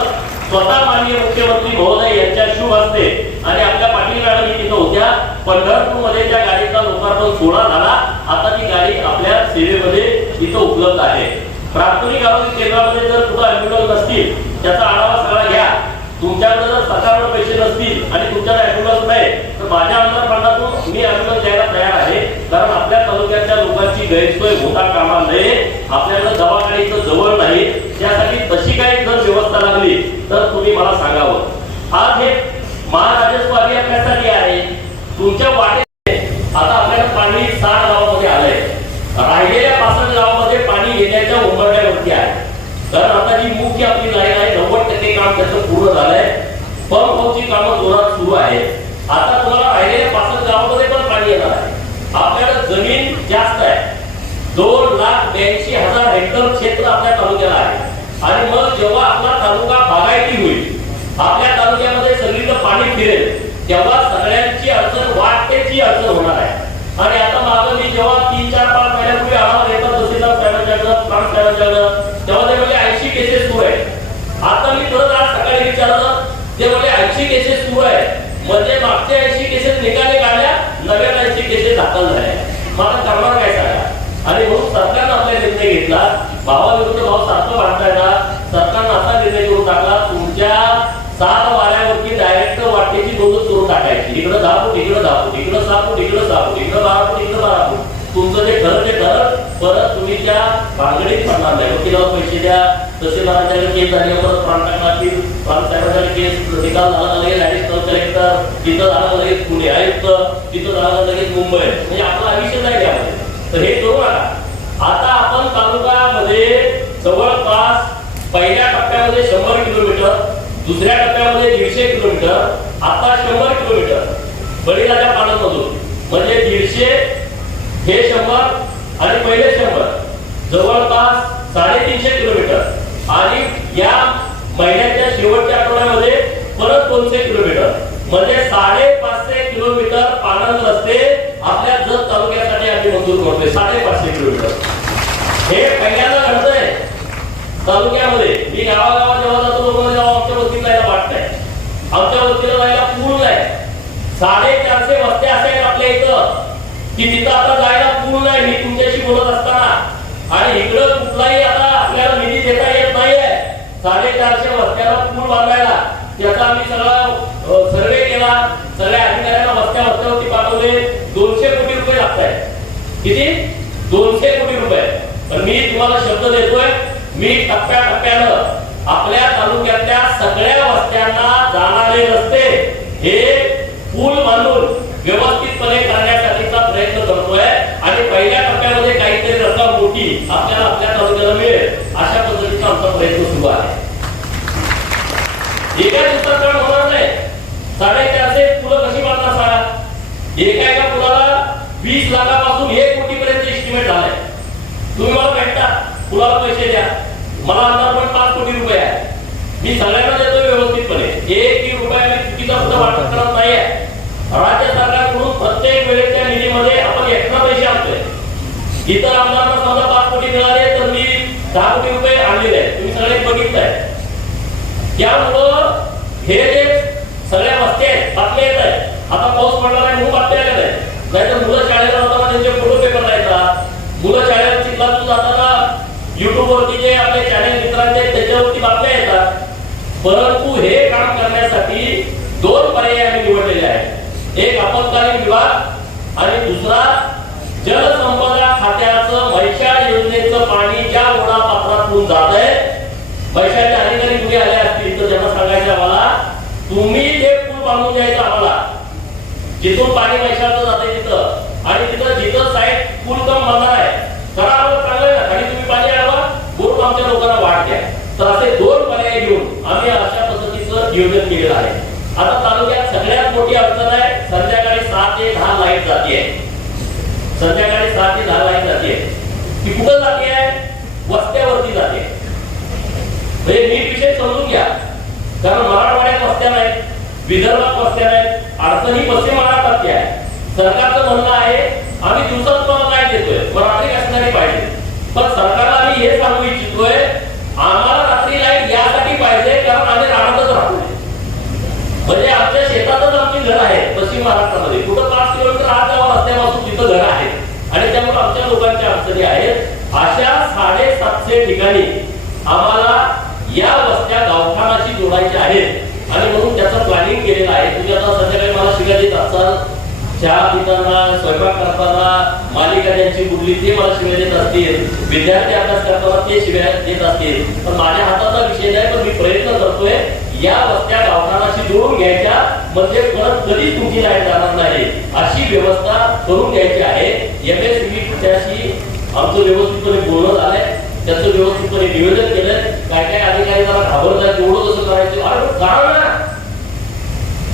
स्वतः माननीय मुख्यमंत्री महोदय यांच्या शुभ हस्ते आणि आपल्या पाटील मॅडम तिथं होत्या. पंढरपूरमध्ये त्या गाडीचा लोकार्पण सोहळा झाला. आता ती गाडी आपल्या सेवेमध्ये इथं उपलब्ध आहे. प्राथमिक आरोग्य केंद्रामध्ये जर कुठं ॲम्ब्युलन्स नसतील त्याचा आढावा सगळा घ्या. तुमच्याकडे जर सरकारकडे पैसे नसतील आणि तुमच्याकडे ॲम्ब्युलन्स नाही तर माझ्या आमदार फंडातून मी ॲम्ब्युलन्स द्यायला तयार आहे. कारण आपल्या तालुक्यातल्या लोकांची गैरसोय होता कामा नये. आपल्याला दवाखान्याचं जवळ नाही, त्यासाठी तशी काही जर व्यवस्था लागली तर तुम्ही मला सांगावं. आज हे महाराजस्व आपल्यासाठी आहे तुमच्या वाटे. आता आपल्याला पाणी 60 गावामध्ये आलंय उंबरठ्यावरती आहे. कारण आता जी मुख्य आपली लाईन आहे 90% काम त्याचं पूर्ण झालंय. पंप हाऊसची कामं जोरात सुरू आहेत. आता तुम्हाला राहिलेल्या 65 गावामध्ये पण पाणी येणार आहे. आपल्याकडे जमीन जास्त आहे. 2,82,000 हेक्टर क्षेत्र आपल्या तालुक्याला आहे. आणि मग जेव्हा आपला तालुका बागायती होईल, आपल्या तालुक्यामध्ये सगळीकडे पाणी फिरेल, तेव्हा सगळ्यांची अडचण वाटेची अडचण होणार आहे. आणि आता मागं मी जेव्हा 3-4-5 महिन्यापूर्वी आढावा घेतला तहसीलदार साहेबांच्याकडं, प्रांत साहेबांच्याकडं, तेव्हा ते म्हणजे 80 केसेस सुरू आहे. आता मी परत आज सकाळी विचारलं, ते म्हणजे 80 केसेस सुरू आहे, म्हणजे मागच्या 80 केसेस निकाली काढल्या, नव्या 80 केसेस दाखल झाल्या. मला करणार काय सांगा? आणि म्हणून सरकारनं आपला निर्णय घेतला, भावाविरुद्ध भाव सारखं वाटताय ना, सरकारनं असा निर्णय करून टाकला, तुमच्या 7 वाऱ्यावरती डायरेक्ट वाटेची नोंद करून टाकायची. इकडं 10 फूट, इकडं 10 फूट, इकडं 6 फूट, इकडं 6 फूट, इकडं 12 फूट, इकडं 12 फूट. तुमचं जे ठरत ते ठरत, परत तुम्ही त्या भांगडीत पडणार नाही. वकिलाला पैसे द्या, तहसीलदारांच्याकडे केस झाली, परत प्रांत साहेबांच्याकडे केस निकाल झाला, लगेच ऍडिशनल कलेक्टर, तिथं झालं लगेच पुणे आयुक्त, तिथं झालं लगेच मुंबई. म्हणजे आपला विषय नाही त्यामध्ये. तर हे करू नका. आता आपण तालुक्यामध्ये जवळपास पहिल्या टप्प्यामध्ये 100 किलोमीटर, दुसऱ्या टप्प्यामध्ये 150 किलोमीटर, आता 100 किलोमीटर बळीराजा पालनमधून, म्हणजे 150 हे 100 आणि पहिले 100 जवळपास 350 किलोमीटर. आणि या महिन्याच्या शेवटच्या आठवड्यामध्ये परत 200 किलोमीटर, म्हणजे 550 किलोमीटर पाणंद रस्ते आपल्या जत तालुक्यासाठी आम्ही मंजूर करतोय. 550 किलोमीटर हे पहिल्यांदा घडतंय तालुक्यामध्ये. मी गावागावात जेव्हा जातो तेव्हा आमच्या वस्तीला जायला वाटतंय, आमच्या वस्तीला जायला पूल नाही. 450 वस्त्या अशा आहेत आपल्या इथं की तिथं आता जायला पूल नाही. मी तुमच्याशी बोलत असताना आणि इकडं कुठलाही आता आपल्याला निधी देता येत नाहीये 450 वस्त्याला पूल बांधायला. त्याचा आम्ही सगळा सर्वे केला, सगळ्या अधिकाऱ्यांना वस्त्यावरती पाठवले. 200 कोटी रुपये लागत आहेत. किती? 200 कोटी रुपये. पण मी तुम्हाला शब्द देतोय, मी टप्प्याटप्प्यानं आपल्या तालुक्यातल्या सगळ्या वस्त्यांना जाणारे रस्ते हे पूल बांधून व्यवस्थितपणे करण्यासाठीचा प्रयत्न करतोय. आणि पहिल्या टप्प्यामध्ये काहीतरी रक्कम मोठी आपल्याला आपल्या तालुक्याला मिळेल अशा पद्धतीचा आमचा प्रयत्न सुरू आहे. एका दिवसात काम होणार नाही. 450 पुलं कशी बांधणार सांगा? एका पुलाला 20 लाखापासून 1 कोटी पर्यंत एस्टिमेट झालाय. तुम्ही मला भेटता, पुलाला पैसे द्या, मला अंदाज 5 कोटी रुपये आहे. मी सगळ्यांना देतो व्यवस्थितपणे. 1 रुपया मी चुकीचा सुद्धा वाटप करत नाहीये. राज्य सरकारकडून प्रत्येक वेळेच्या निधीमध्ये आपण एक्स्ट्रा पैसे आणतोय. इतर आमदारांना समजा 5 कोटी मिळाले तर मी 10 कोटी रुपये आणलेले आहेत. तुम्ही सगळे बघितलंय. त्यामुळं हे जे सगळ्या वस्त्या आहेत, बातम्या येत आहेत. आता पाऊस पडला नाही म्हणून बातम्या आल्या नाही. नाहीतर मुलं शाळेला जाताना त्यांचे फोटो पेपर राहायचा. मुलं शाळेला चिखलातून जाताना युट्यूब वरती जे आपले चॅनल मित्रांचे त्याच्यावरती बातम्या येतात. परंतु हे काम करण्यासाठी 2 पर्याय आम्ही निवडलेले आहेत. एक आपत्कालीन विभाग आणि दुसरा जलसंपदा खात्याचं म्हैसाळ योजनेचं पाणी ज्या ओढापात्रातून जात आहे. म्हैसाळचे अधिकारी कुठे आले असतील तर त्यांना सांगायचं आम्हाला, तुम्ही ते पूल बांधून द्यायचं आम्हाला, जिथून पाणी म्हैसाळचं जाते तिथं. आणि तिथं जिथं साईड पूल कम बांधणार आहे करा, आम्हाला चांगलं आहे. आणि तुम्ही पाणी आणवा, बोट आमच्या लोकांना वाढ द्या. तर असे 2 पर्याय घेऊन आम्ही अशा पद्धतीचं नियोजन केलेलं आहे. आता तालुक्यात सगळ्यात मोठी अडचण आहे, संध्याकाळी 6 ते 10 लाईट जाते. संध्याकाळी 6 ते 10 लाईट जाते. ती कुठं जाते आहे? वस्त्यावरती जाते. हे नीट विषय समजून घ्या. कारण मराठवाड्यात वस्त्या नाहीत, विदर्भात वस्त्या नाहीत, अडचणी पश्चिम महाराष्ट्रातली आहे. सरकारचं म्हणणं आहे आम्ही दिवसात तुम्हाला लाईट देतोय, पण रात्री असणारी पाहिजे. पण सरकारला आम्ही हे सांगू इच्छितोय, आम्हाला रात्री लाईट यासाठी पाहिजे कारण आम्ही रानातच राहतो. म्हणजे आमच्या शेतातच आमची घर आहे पश्चिम महाराष्ट्रामध्ये. कुठं 5 किलोमीटर आत जावं रस्त्यापासून तिथं घर आहे. आणि त्यामुळे आमच्या लोकांच्या अडचणी आहेत. अशा 750 ठिकाणी आम्हाला या वस्त्या गावठाणाशी जोडायच्या आहेत. आणि म्हणून त्याचं प्लॅनिंग केलेलं आहे. तुम्ही आता संध्याकाळी मला शिव्या देत असाल, चहा पिताना, स्वयंपाक करताना, मालिका ज्यांची बुडली ते मला शिव्या देत असतील, विद्यार्थी अभ्यास करताना ते शिव्या देत असतील. पण माझ्या हाताचा विषय नाही. पण मी प्रयत्न करतोय या वस्त्या गावठाणाशी जोडून घ्यायच्या, म्हणजे परत कधीच तुमची लाईट जाणार नाही अशी व्यवस्था करून घ्यायची आहे. MSEBी त्याशी आमचं व्यवस्थितपणे बोलणं झालंय. त्याचं व्यवस्थितपणे नियोजन केलं. काय काय अधिकारी जरा घाबरतात, एवढं कसं करायचं, अरे करा ना.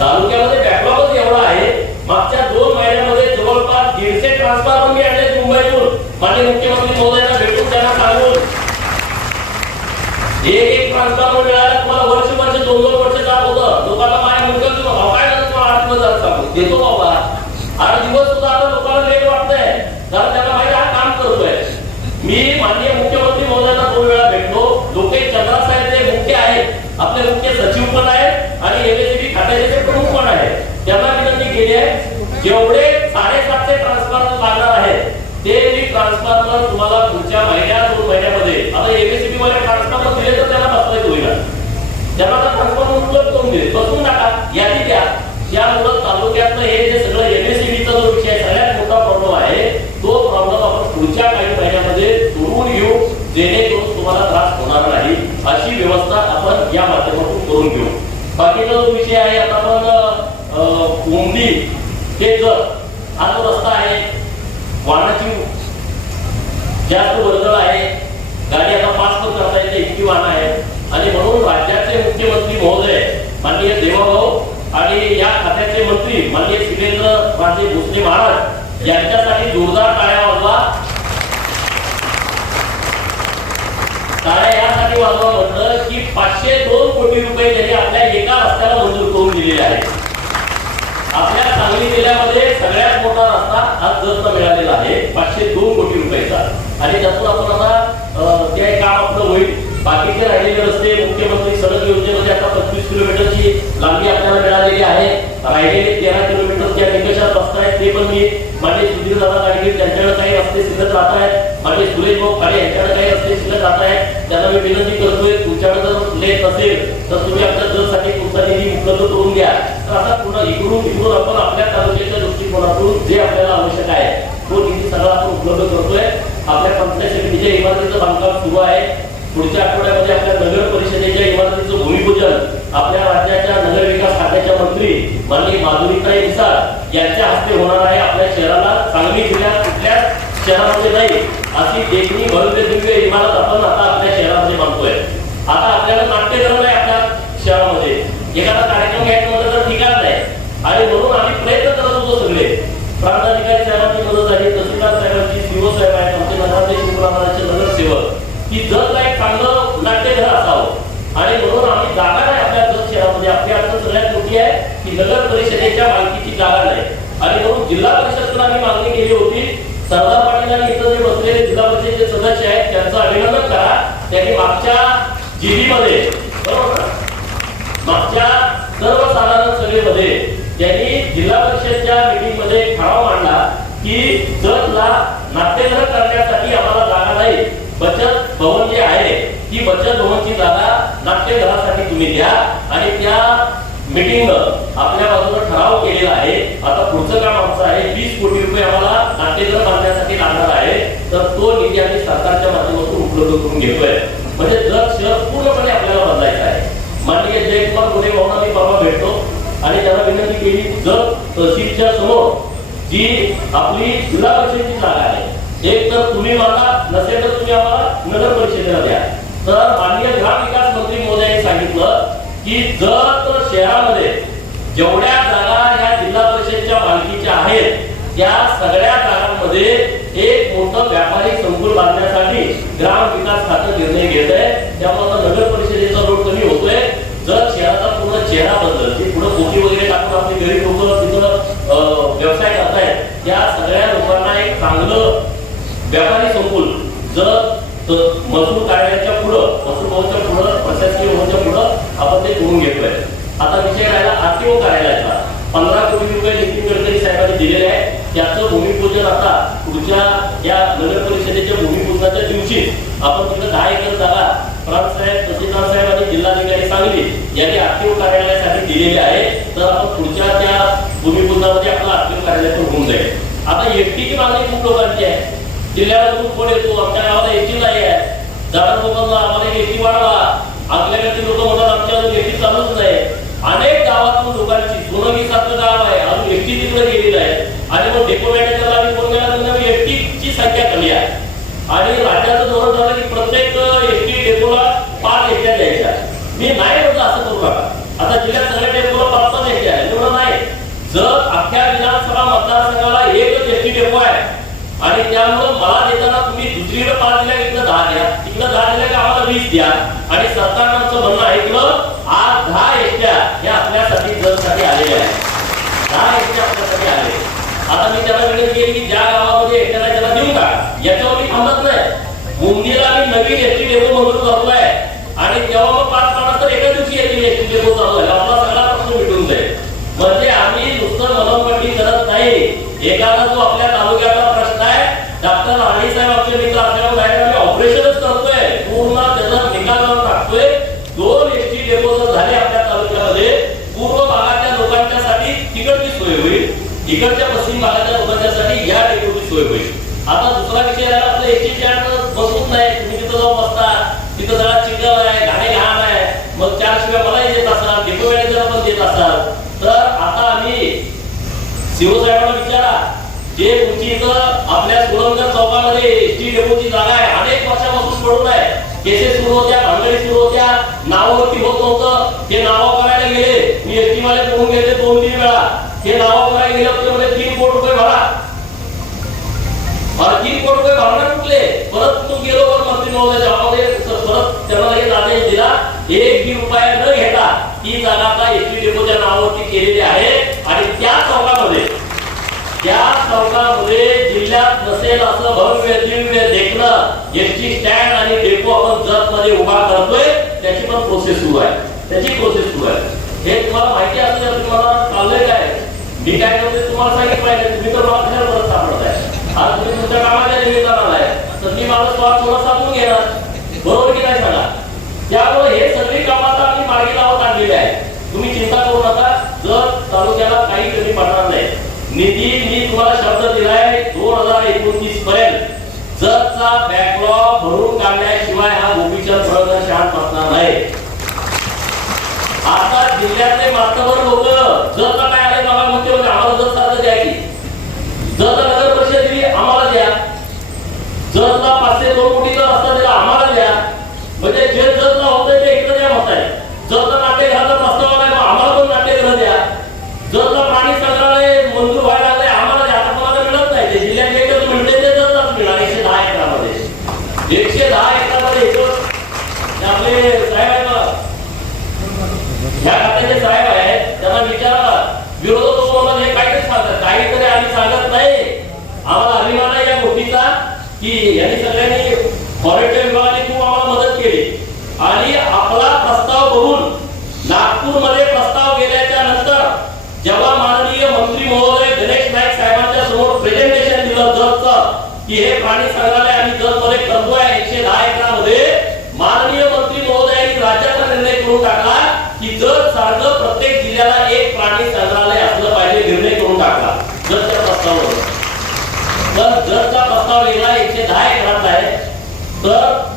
तालुक्यामध्ये बॅकलॉगच एवढा आहे. मागच्या 2 महिन्यामध्ये जवळपास 150 ट्रान्सफॉर्मर मी आणले मुंबईतून, माननीय मुख्यमंत्री महोदयांना भेटून त्यांना सांगून. एक ट्रान्सफॉर्मर मिळाला तुम्हाला वर्ष 2-2 वर्ष जात होतं. लोकांना माय मुलगा काय तुम्हाला 8 दिवस सांगू देतो बाबा. 8 दिवस सुद्धा आता लोकांना लेट वाटतंय, कारण त्यांना माहिती हा काम करतोय. मी माननीय मुख्यमंत्री महोदयांना 2 वेळा भेटलो. लोकेश चंद्रा साहेब ते मुख्य आहेत, आपले मुख्य सचिव पण आहेत आणि एमएससीबी खात्याचे ते प्रमुख पण आहेत. त्यांना विनंती केली आहे, जेवढे 750 ट्रान्सफॉर्मर लागणार आहेत ते मी ट्रान्सफॉर्मर तुम्हाला पुढच्या 2 महिन्यामध्ये, आता एमएससीबी वाले ट्रान्सफॉर्मर दिले तर त्यांना बसवायचं होईल. त्यांना आता ट्रान्सफॉर्मर उपलब्ध करून दे, बसून टाका, यादी द्या. त्यामुळं तालुक्यातलं हे जे सगळं एमएससीबीचा जो विषय सगळ्यात मोठा प्रॉब्लेम आहे, तो प्रॉब्लेम आपण पुढच्या काही महिन्यामध्ये सोडवून घेऊ, जेणेकरून तुम्हाला त्रास होणार नाही. अशी व्यवस्था आपण या माध्यमातून करून घेऊ. बाकीचा जो विषय आहे, आता आपण कोंबडी ते जर हा जो रस्ता आहे, वाहनाची जास्त वर्दळ आहे, गाडी आता पास पण करता येते इतकी वाहन आहे. आणि म्हणून राज्याचे मुख्यमंत्री महोदय माननीय देवाभाऊ आणि या खात्याचे मंत्री माननीय शिवेंद्रराजे भोसले महाराज यांच्यासाठी जोरदार टाळ्या वाजवा. टाळ्या यासाठी वाजवा म्हटलं की 502 कोटी रुपये त्यांनी आपल्या एका रस्त्याला मंजूर करून दिलेले आहेत. आपल्या सांगली जिल्ह्यामध्ये सगळ्यात मोठा रस्ता आज जस्त मिळालेला आहे 502 कोटी रुपयाचा. आणि त्यातून आपण आता ते काम आपलं होईल. बाकीचे राहिलेले रस्ते मुख्यमंत्री सडक योजनेमध्ये आता 25 किलोमीटरची लांबी आपल्याला मिळालेली आहे. राहिलेले 13 किलोमीटर ज्या निकषात रस्ते आहेत ते पण मी माननीय सुधीर दादा गाडगीळ त्यांच्याकडे काही रस्ते शिल्लक राहत आहेत, माननीय सुरेश भाऊ खाडे यांच्याकडे काही रस्ते शिल्लक राहत आहेत. त्यांना मी विनंती करतोय, तुमच्याकडे जर लेट असेल तर तुम्ही आपल्या जलसाठी तुमचा निधी उपलब्ध करून द्या. तर आता पुन्हा इकडून आपण आपल्या तालुक्याच्या दृष्टिकोनातून जे आपल्याला आवश्यक आहे तो निधी सगळा आपण उपलब्ध करतोय. आपल्या पंचायत समितीच्या इमारतीचं बांधकाम सुरू आहे. पुढच्या आठवड्यामध्ये आपल्या नगर परिषदेच्या इमारतीचं भूमिपूजन आपल्या राज्याच्या नगर विकास खात्याच्या मंत्री माननीय माधुरीताई मिसाळ यांच्या हस्ते होणार आहे. आपल्या शहराला सांगली जिल्ह्यात कुठल्या शहरामध्ये नाही अशी देखणी भव्य दिव्य इमारत आपण आता आपल्या शहरामध्ये बांधतोय. आता आपल्याला नाट्यगृह नाही आपल्या शहरामध्ये, एखादा कार्यक्रम घ्यायचा म्हटलं तर ठिकाण नाही. आणि म्हणून आम्ही प्रयत्न करत होतो सगळे, प्रांताधिकारी साहेबांची मदत झाली, तहसीलदार साहेबांची, सीओ साहेब आहेत, आमचे नगराध्यक्ष शिवरामाचे नगरसेवक, की जर एक चांगलं नाट्यगृह असावं. आणि म्हणून आम्ही जागा नाही आपल्या जत शहरामध्ये. आपली अडचण सगळ्यात मोठी आहे की नगर परिषदेच्या मालकीची जागा नाही. आणि म्हणून जिल्हा परिषदेला आम्ही मागणी केली होती. सरदार पाटील इथं जे बसलेले जिल्हा परिषदेचे सदस्य आहेत त्यांचं अभिनंदन करा. त्यांनी मागच्या जीबीमध्ये, बरोबर ना, मागच्या सर्वसाधारण सभेमध्ये त्यांनी जिल्हा परिषदच्या मीटिंग मध्ये ठराव मांडला की जतला नाट्यगृह करण्यासाठी आम्हाला जागा नाही, बचत भवन जे आहे ती बचत भवनची जागा नाट्यगृहासाठी तुम्ही द्या. आणि त्या मीटिंगनं आपल्या बाजूला ठराव केलेला आहे. आता पुढचं काम आमचं आहे, 20 कोटी रुपये आम्हाला नाट्यगृह बांधण्यासाठी लागणार आहे. तर तो निधी आम्ही सरकारच्या माध्यमातून उपलब्ध करून घेतोय. म्हणजे जत शहर पूर्णपणे आपल्याला बदलायचं आहे. माननीय जयकुमार गोरे भाऊंना मी परवा भेटतो आणि त्यांना विनंती केली, जत तहसीलच्या समोर जी आपली जिल्हा परिषदेची जागा आहे, एक तर तुम्ही मला नसेल तर तुम्ही आम्हाला नगर परिषदेला द्या. तर माननीय ग्रामविकास मंत्री महोदयांनी सांगितलं की जत शहरामध्ये जेवढ्या जागा या जिल्हा परिषदेच्या मालकीच्या आहेत त्या सगळ्या जागांमध्ये एक मोठं व्यापारी संकुल बांधण्यासाठी ग्रामविकास खातं निर्णय घेत आहे. त्यामुळे नगर परिषदेचा लोड कमी होतोय. जर शहराचा पूर्ण चेहरा बदल, जे पुढे कोटी वगैरे टाकून आपली गरीब लोक तिथं व्यवसाय करतायत, त्या सगळ्या लोकांना एक चांगलं व्यापारी संकुल जर महसूल कार्यालयाच्या पुढं, महसूल भवनच्या पुढं, प्रशासकीय भवनच्या पुढं आपण ते करून घेतोय. आता विषय राहिला आरटीओ कार्यालयाचा. 15 कोटी रुपये नितीन गडकरी साहेबांनी दिलेले आहे. त्याचं भूमिपूजन आता पुढच्या या नगर परिषदेच्या भूमिपूजनाच्या दिवशी आपण तिथं 10 एकर जागा प्रांत साहेब, तहसीलदार साहेब आणि जिल्हाधिकारी सांगली यांनी आरटीओ कार्यालयासाठी दिलेली आहे. तर आपण पुढच्या त्या भूमिपूजनामध्ये आपलं आरटीओ कार्यालय होऊन जाईल. आता एसटीची मागणी खूप लोकांची आहे. जिल्ह्यातून कोण येतो, आमच्या गावाला एसटी नाही आहे, जाणार लोकांना आम्हाला एसटी वाढवा. आपल्याकडे लोक म्हणतात आमच्या अजून एसटी चालूच नाही. अनेक गावातून लोकांची, सोनगी सारखं गाव आहे, अजून एसटी तिकडे गेलेलं आहे. आणि मग डेपो मॅनेजरला आम्ही फोन केला, एसटीची संख्या कमी आहे आणि राज्याचं धोरण म्हणाले की प्रत्येक एसटी डेपोला 5 एसट्या द्यायच्या. मी नाही म्हटलं असं करू नका. आता जिल्ह्यात सगळ्या डेपोला 5 एसट्या आहे एवढं नाही. जर अख्ख्या विधानसभा मतदारसंघाला एकच एसटी डेपो आहे आणि त्यामुळे मला देताना तुम्ही दुसरीकडे 5 दिल्या, इकडे 10 द्या, इकडे 10 दिल्या की आम्हाला 20 द्या. आणि सरकारनं आमचं म्हणणं ऐकलं. आज 10 एसट्या हे आपल्यासाठी जगसाठी आलेल्या आहेत. 10 एसट्या आपल्यासाठी आले. आता मी त्याला विनंती केली की ज्या गावामध्ये एसट्याला त्याला देऊन टाका. याच्यावर मी थांबत नाही. मुंबईला मी नवीन एसटी डेपो म्हणून करतोय आणि तेव्हा मग 5 माणूस तर एका दिवशी येतील. एसटी डेपो चालू आहे, आपला सगळा प्रश्न मिटून जाईल. म्हणजे आम्ही नुसतं मनोपट्टी करत नाही. एखादा जो आपल्या तालुक्याचा प्रश्न आहे, डॉक्टर राणी साहेब आमचे मित्र असल्यामुळे आम्ही ऑपरेशनच करतोय, पूर्ण त्याचा निकाल लावून टाकतोय. 2 एसटी डेपो जर झाले आपल्या तालुक्यामध्ये, पूर्व भागातल्या लोकांच्यासाठी तिकडची सोय होईल, इकडच्या पश्चिम भागाच्या लोकांच्यासाठी या डेपोची सोय होईल. आता दुसरा विषय आहे, आपलं एसटी स्टँड बसवत नाही. तुम्ही तिथं जाऊन बसता, तिथं सगळा चिखल आहे, घाणे घाण आहे, मग 4 शिवाय मलाही देत असाल, डेपो मॅनेजर पण देत असाल. तर आता आम्ही शिवसाहेबांना विचारा, जे तुमची इथं आपल्या सुरंगर चौकामध्ये एसटी डेपोची जागा आहे, अनेक वर्षापासून पडून आहे. केसेस सुरू होत्या, भांडणी सुरू होत्या, नावावरती होत नव्हतं. हे नाव करायला गेले, मी एसटी वाले बोलून गेले 2-3 वेळा. हे नाव करायला गेले होते म्हणजे 3 कोटी रुपये भरा. 3 कोटी रुपये भरणार कुठले? परत तिथून गेलो वर मंत्री महोदय परत त्यांना एक आदेश दिला, 1 रुपया न घेता ती जागा आता एसटी डेपोच्या नावावरती केलेली आहे. आणि त्या चौकामध्ये जिल्ह्यात नसेल असं भव्य दिव्य देखणं एसटी स्टँड आणि डेपो आपण जत मध्ये उभा करतोय. त्याची पण प्रोसेस सुरू आहे. हे तुम्हाला माहिती असेल, तुम्हाला चाललंय काय, मी काय करतोय तुम्हाला सांगितलं पाहिजे. तुम्ही तर मला परत सापडताय. आज तुम्ही तुमच्या कामाच्या निमित्तानं आलाय, तर मी माझा स्वार्थ थोडा साधून घेणार, बरोबर की नाही सांगा. त्यामुळे हे सगळी कामं आता आम्ही मार्गी लावत आणलेली आहे. तुम्ही चिंता करू नका, जर तालुक्याला काही कमी पडणार नाही. निधी मी तुम्हाला शब्द दिलाय 2029 पर्यंत जतचा बॅकलॉग भरून काढल्याशिवाय हा गोपीचंद प्रकरण शांत बसणार नाही. आता जिल्ह्यातले मातबर लोक जतला काय आले बघा, म्हणते आम्हाला जत सारखं द्या की, जत नगर परिषद दिली आम्हाला द्या, जतला 502 कोटीचा रस्ता दिला आम्हाला द्या. म्हणजे जे जतला होतंय ते इकडे द्या म्हणताय. जतला नाट्यगृहाचा प्रस्ताव आलाय आम्हाला पण नाट्यगृह द्या. जतला प्राणी संग्रहालय मंजूर व्हायला लागले आम्हाला द्या. आता कोणाला मिळत नाही, ते जिल्ह्यात एकच मिळते ते जतलाच मिळणार. 110 एकरामध्ये 110 एकरामध्ये आपले साहेब आहेत बघा, ह्या खात्याचे साहेब आहेत, त्यांना विचारा. विरोधक हे काहीतरी सांगतात, काहीतरी आम्ही सांगत नाही. आम्हाला अभिमान आहे या गोष्टीचा की यांनी सगळ्यांनी फॉरेस्ट विभागाने खूप आम्हाला मदत केली. आणि आपला प्रस्ताव बघून नागपूरमध्ये प्रस्ताव गेल्याच्या नंतर जेव्हा माननीय मंत्री महोदय गणेश नाईक साहेबांच्या समोर प्रेझेंटेशन दिलं जतचं की हे प्राणी संग्रहालय आम्ही जतमध्ये करतोय 110 एकरामध्ये, माननीय मंत्री महोदयांनी राज्याचा निर्णय करून टाकला की जत सारखं प्रत्येक जिल्ह्याला एक प्राणी संग्रहालय असलं पाहिजे, निर्णय करून टाकला जतच्या प्रस्तावावर. तर जतचा प्रस्ताव लिहिला 110 एकराचा आहे, तर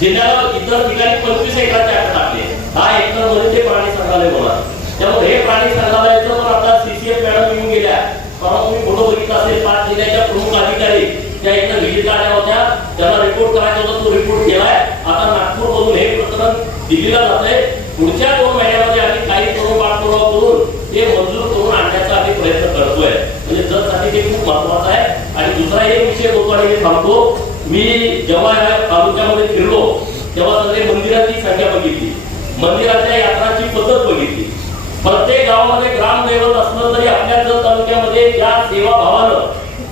जिल्ह्याला इतर ठिकाणी 25 एकराचे आठ टाकले. 10 एकर मध्ये ते प्राणी संग्रहालय होणार. त्यामुळे हे प्राणी संग्रहालयाचं पण आता सीसीएफ मॅडम येऊन गेल्या. परवा तुम्ही फोटो बघितला असेल, 5 जिल्ह्याच्या प्रमुख अधिकारी त्या इथं व्हिजिट आल्या होत्या. त्यांना रिपोर्ट करायचा होता, तो रिपोर्ट केलाय. आता नागपूरमधून हे प्रकरण दिल्लीला जातंय. पुढच्या 2 महिन्यामध्ये आम्ही काही करून पाठपुरावा करून ते मंजूर करून आणण्याचा आम्ही प्रयत्न करतोय. म्हणजे जतसाठी ते खूप महत्वाचं आहे. आणि दुसरा एक विषय बोलतो आणि मी थांबतो. मी जेव्हा या तालुक्यामध्ये फिरलो तेव्हा सगळे मंदिराची संख्या बघितली, मंदिराच्या यात्राची पद्धत बघितली. प्रत्येक गावामध्ये ग्रामदैवत असलं तरी आपल्या जत तालुक्यामध्ये ज्या सेवाभावानं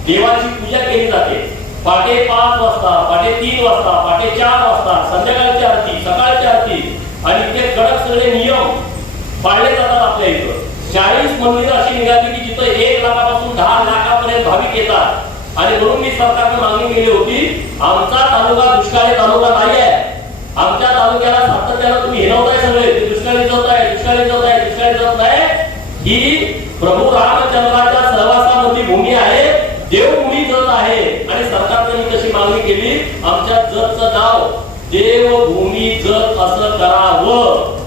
देवाची पूजा केली जाते, पहाटे 5 वाजता, पहाटे 3 वाजता, पहाटे 4 वाजता, संध्याकाळची आरती, सकाळची आरती, आणि इथे कडक सगळे नियम पाळले जातात. आपल्या इथं 40 मंदिरं अशी निघाली की जिथं 1 लाखापासून 10 लाखापर्यंत भाविक येतात. आणि म्हणून मी सरकारनं मागणी केली होती, आमचा तालुका दुष्काळी तालुका नाही आहे. आमच्या तालुक्याला सातत्यानं तुम्ही हिरवताय सगळे, दुष्काळी जत आहे, दुष्काळी जत आहे, दुष्काळी जत आहे. ही प्रभू रामचंद्राच्या सहवासामधली भूमी आहे, देवभूमी जत आहे. आणि सरकारने तशी मागणी केली, आमच्या जतचं नाव देवभूमी जत असं करावं.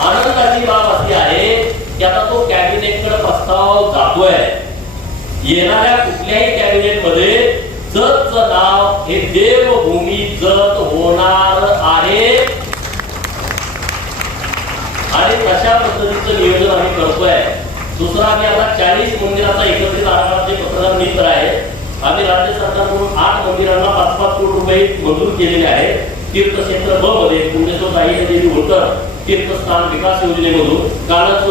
आनंदाची बाब अशी आहे की आता तो कॅबिनेटकडे प्रस्ताव जातोय. येणाऱ्या कुठल्याही कॅबिनेट मध्ये जतचं नाव हे देवभूमी जत होणार आहे आणि तशा पद्धतीचं नियोजन आम्ही करतोय. दुसरा, आम्ही आता 40 मंदिराचा एकत्रित आराखडा पत्रकार मित्र आहे. आम्ही राज्य सरकारकडून 8 मंदिरांना 5-5 कोटी रुपये मंजूर केलेले आहेत. तीर्थक्षेत्र ब मध्ये पुण्यश्लोक देवी होळकर तीर्थस्थान विकास योजनेमधून कालच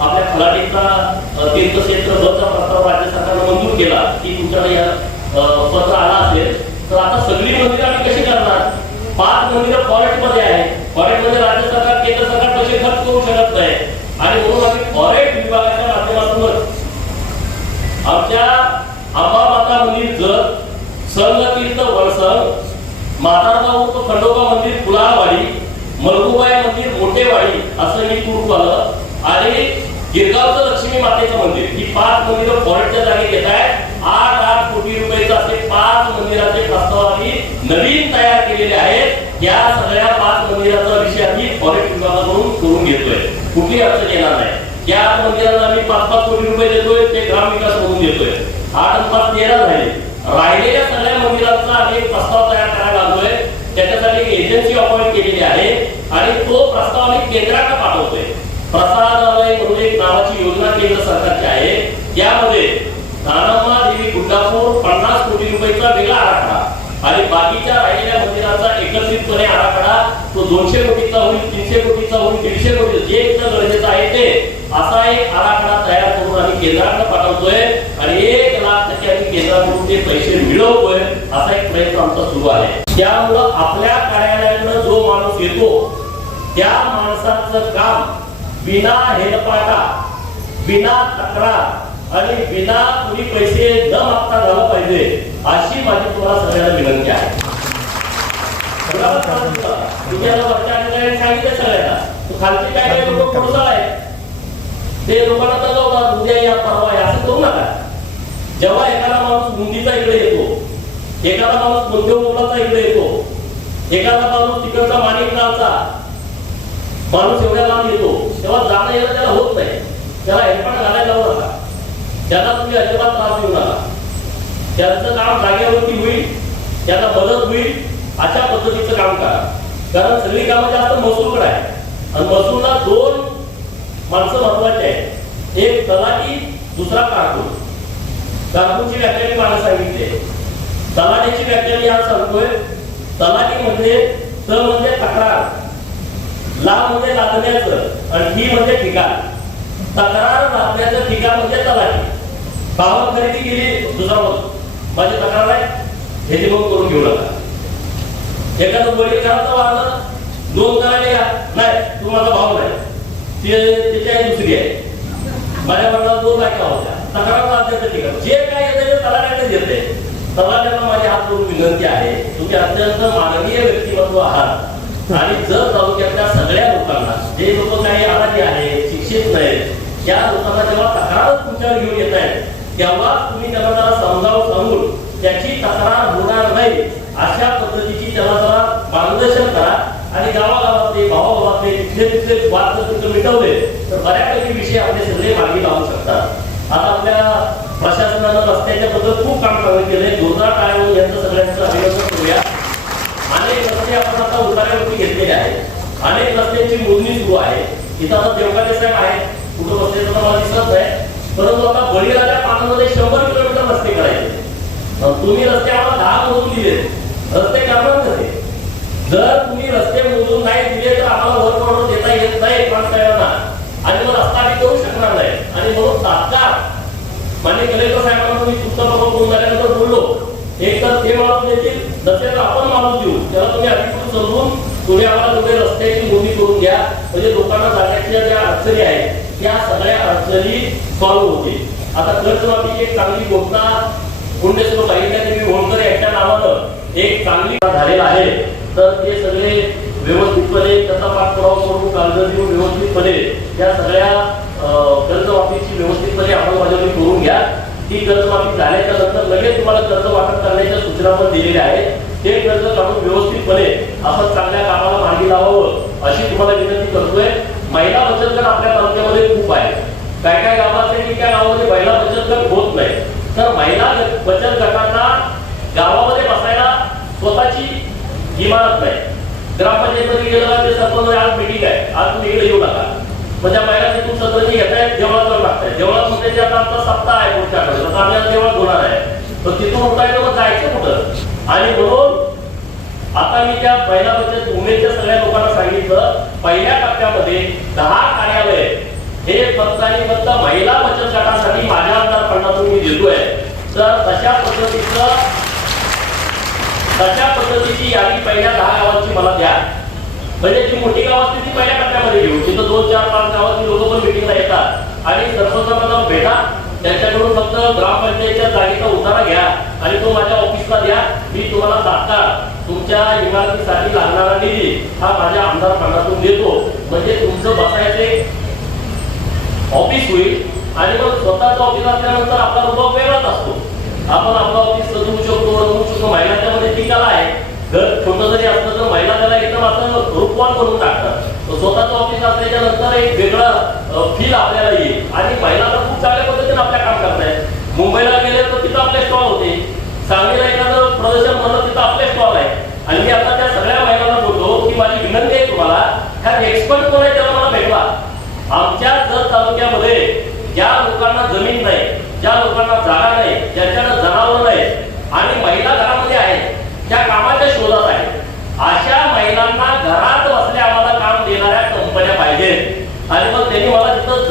आपल्या खलाटीचा तीर्थक्षेत्र बचा प्रस्ताव राज्य सरकारने मंजूर केला की तुमच्याकडे पत्र आला असेल. तर आता सगळी मंदिरं आम्ही कशी करणार? 5 मंदिरं फॉरेस्ट मध्ये आहे. फॉरेस्ट मध्ये राज्य सरकार केंद्र सरकार पैसे खर्च करू शकत नाही आणि म्हणून आम्ही फॉरेस्ट विभागाच्या माध्यमातून आमच्या अंबामाता मंदिर जत, संगतीर्थ वळसंग, मातारगाव उर्फ खंडोबा मंदिर फुलारवाडी, मलगुबाई मंदिर मोठेवाडी असं मी टूर आलं आणि गिरगावचं लक्ष्मी मातेचं मंदिर ही 5 मंदिरं फॉरेस्टच्या जागी घेत आहेत. 8 कोटी रुपयाचे असे 5 मंदिराचे प्रस्ताव आम्ही नवीन तयार केलेले आहेत. या सगळ्या 5 मंदिराचा विषय आम्ही फॉरेस्ट विभागाकडून करून घेतोय. कुठली अडचण येणार नाही. या मंदिरांना आम्ही 5-5 कोटी रुपये देतोय, ते ग्रामविकास म्हणून देतोय. 8 आणि 5 13 झाले. राहिलेल्या सगळ्या मंदिरांचा आम्ही प्रस्ताव तयार करायला लागलोय. त्याच्यासाठी एक एजन्सी अपॉइंट केलेली आहे आणि तो प्रस्ताव आम्ही केंद्राकडे पाठवतोय. प्रसादालय म्हणून एक नावाची योजना केंद्र सरकारची आहे. त्यामध्ये नानम्मा देवी गुड्डापूर 50 कोटी रुपयाचा वेगळा आराखडा आणि बाकीच्या राहिलेल्या मंदिराचा एकत्रितपणे आराखडा तो 200 कोटीचा होईल, 300 कोटीचा होईल, 150 कोटी, जे इथं गरजेचं आहे ते असा एक आराखडा तयार करून आम्ही केंद्राकडे पाठवतोय आणि 1 लाख टक्के आम्ही केंद्राकडून ते पैसे मिळवतोय. असा एक प्रयत्न आमचा सुरू आहे. त्यामुळं आपल्या कार्यालयाकडे जो माणूस येतो त्या माणसाचं काम बिना हेलपाटा, बिना तक्रार आणि बिना कुणी पैसे न मागता झालं पाहिजे अशी माझी तुम्हाला सगळ्यांना विनंती आहे. सांगितलं सगळ्यांना खालची काय लोक पुढचा आहे ते लोकांना तर जाऊ उद्या या परवा या असं करू नका. जेव्हा एखादा माणूस मुंदीचा इकडे येतो, एखादा माणूस मध्यमुलाचा इकडे येतो, एखादा माणूस तिकडचा माणिकरावचा माणूस एवढ्या लांब येतो तेव्हा जाणं येणं त्याला होत नाही. त्याला हेल्पट घालायला जाऊ नका. त्याला तुम्ही अजिबात त्रास देऊ नका. त्यांचं काम जागेवरती होईल, त्यांना मदत होईल अशा पद्धतीचं काम करा. कारण सगळी कामं जास्त महसूलकडे आहे आणि महसूलला 2 माणसं महत्वाची आहेत. एक तलाठी, दुसरा कारकून. कारकूनची व्याख्या मी मला सांगितली. तलाठीची व्याख्या मी आज सांगतोय. तलाठी म्हणजे त म्हणजे तक्रार, ला म्हणजे लादण्याचं आणि ही म्हणजे ठिकाण. तक्रार लादण्याचं ठिकाण म्हणजे तलाठी. भाव खरेदी केली दुसरा माझी तक्रार आहे हे जे मग करून घेऊ नका. एखादं वडील करायचं वाढलं 2 करायला या नाही तू माझा भाव नाही त्याची आहे दुसरी आहे. माझ्या वडिलांना 2 बायका होत्या. तक्रार लादण्याचं ठिकाण जे काय येतं ते तलाठ्याकडे येते. तलाठ्यांना माझी हात करून विनंती आहे तुम्ही अत्यंत माननीय व्यक्तिमत्व आहात आणि जर तालुक्यातल्या सगळ्या लोकांना जे लोक काही आराधी आहेत, शिक्षित नाहीत, त्या लोकांना जेव्हा तक्रार तुमच्यावर घेऊन येत आहेत तेव्हा तुम्ही त्यांना जरा समजावून सांगून त्याची तक्रार होणार नाही अशा पद्धतीची त्याला जरा मार्गदर्शन करा आणि गावागावातले भावाभावातले तिथले वाद जर मिटवले तर बऱ्यापैकी विषय आपले सगळे मार्गी लावू शकतात. आता आपल्या प्रशासनानं रस्त्याच्या बद्दल खूप काम चांगलं केलंय. जोरदार टाळ्या यांचं सगळ्यांचं अभिनंदन करूया. अनेक रस्ते आपण आता उतार्यावरती घेतलेले आहेत. अनेक रस्त्यांची मोजणी सुरू आहे. इथं आता देवकाते साहेब आहेत, कुठं रस्ते मला दिसत नाही, परंतु आता बळीराजा पानामध्ये 100 किलोमीटर रस्ते करायचे. तुम्ही रस्ते आम्हाला 10 मोजून दिले, रस्ते करणार कसे? जर तुम्ही रस्ते मोजून नाही दिले तर आम्हाला वर्क ऑर्डर देता येत नाही साहेबांना आणि मग रस्ता बी करू शकणार नाही. आणि म्हणून तात्काळ मान्य कलेक्टर साहेबांना तुम्ही पुस्तक बघून झाल्यानंतर बोललो एक तर ते माणूस देतील, नसेल तर आपण माणूस देऊ. त्याला तुम्ही अधिकृत समजून तुम्ही आम्हाला तुम्ही रस्त्याची मोदी करून घ्या म्हणजे लोकांना जाण्याच्या ज्या अडचणी आहेत त्या सगळ्या अडचणी सॉल्व्ह होतील. आता कर्जमाफीची एक चांगली घोषणा पुण्यश्लोक देवी होळकर यांच्या नावानं एक चांगली झालेला आहे. तर ते सगळे व्यवस्थितपणे त्याचा पाठपुरावा करून कागद देऊन व्यवस्थितपणे त्या सगळ्या कर्जमाफीची व्यवस्थितपणे अंमलबजावणी करून घ्या. ती कर्जमाफी झाल्याच्या नंतर लगेच तुम्हाला कर्ज वाटप करण्याच्या सूचना पण दिलेल्या आहेत. ते कर्ज काढून व्यवस्थितपणे आपण चांगल्या कामाला मार्गी लावावं अशी तुम्हाला विनंती करतोय. महिला बचत गट आपल्या तालुक्यामध्ये खूप आहे. काय काय गावाचे की त्या गावामध्ये महिला बचत गट होत नाही. तर महिला बचत गटांना गावामध्ये बसायला स्वतःची इमारत नाही. ग्रामपंचायतीमध्ये गेलं ते सरपंच आज मीटिंग आहे, आज तुम्ही इकडे येऊ नका. मग त्या महिला तिथून सदस्य घेतायत, जेवणात लागतायत. जेवणात म्हणजे आता आमचा सप्ताह आहे पुढच्या आठवड्यात, आता आम्ही आज जेवण होणार आहे. तर तिथून उठायचं मग जायचं कुठं? आणि म्हणून आता मी त्या महिला बचत उमेदच्या सगळ्या लोकांना सांगितलं, पहिल्या टप्प्यामध्ये 10 कार्यालय हे फक्त आणि फक्त महिला बचत गटासाठी माझ्या आमदार फंडातून मी देतोय. तर तशा पद्धतीची यादी पहिल्या 10 गावांची मला द्या. म्हणजे जी मोठी गाव असते ती पहिल्या टप्प्यामध्ये घेऊ. तिथं 2, 4, 5 गावाची लोक पण मिटिंगला येतात आणि सरपंचांना भेटा, त्यांच्याकडून फक्त ग्रामपंचायतीच्या जागेचा उतारा घ्या आणि तो माझ्या ऑफिसला द्या. मी तुम्हाला तात्काळ तुमच्या इमारतीसाठी लागणारा निधी हा माझ्या आमदार फंडातून देतो. म्हणजे तुमचं बसायचे ऑफिस होईल आणि मग स्वतःचं ऑफिस असल्यानंतर आपला रुबाब वेगळाच असतो. आपण आपलं ऑफिस सजवू शकतो, रमवू शकतो. महिलांच्या मध्ये ती कला आहे. घर छोटं जरी असलं तर महिला त्याला एकदम असं रूपवान करून टाकतात. स्वतःचं ऑफिस असल्याच्या नंतर एक वेगळं फील आपल्याला येईल आणि महिला तर खूप चांगल्या पद्धतीने आपल्या काम करतायत. मुंबईला गेले तर तिथं आपले स्टॉल होते, सांगलीला एखादं प्रदर्शन म्हणलं तिथं आपले स्टॉल आहे. आणि मी आता त्या सगळ्या महिलांना बोलतो की माझी विनंती आहे तुम्हाला, ह्या एक्सपर्ट कोण आहे त्याला मला भेटवा. आमच्या जत तालुक्यामध्ये ज्या लोकांना जमीन नाही, ज्या लोकांना जागा नाही, ज्यांच्याकडे जनावर नाही आणि महिला घरामध्ये आहेत, त्या कामाच्या शोधात आहेत, अशा महिलांना घरात बसल्या आम्हाला काम देणाऱ्या कंपन्या पाहिजेत. आणि मग त्यांनी मला तिथं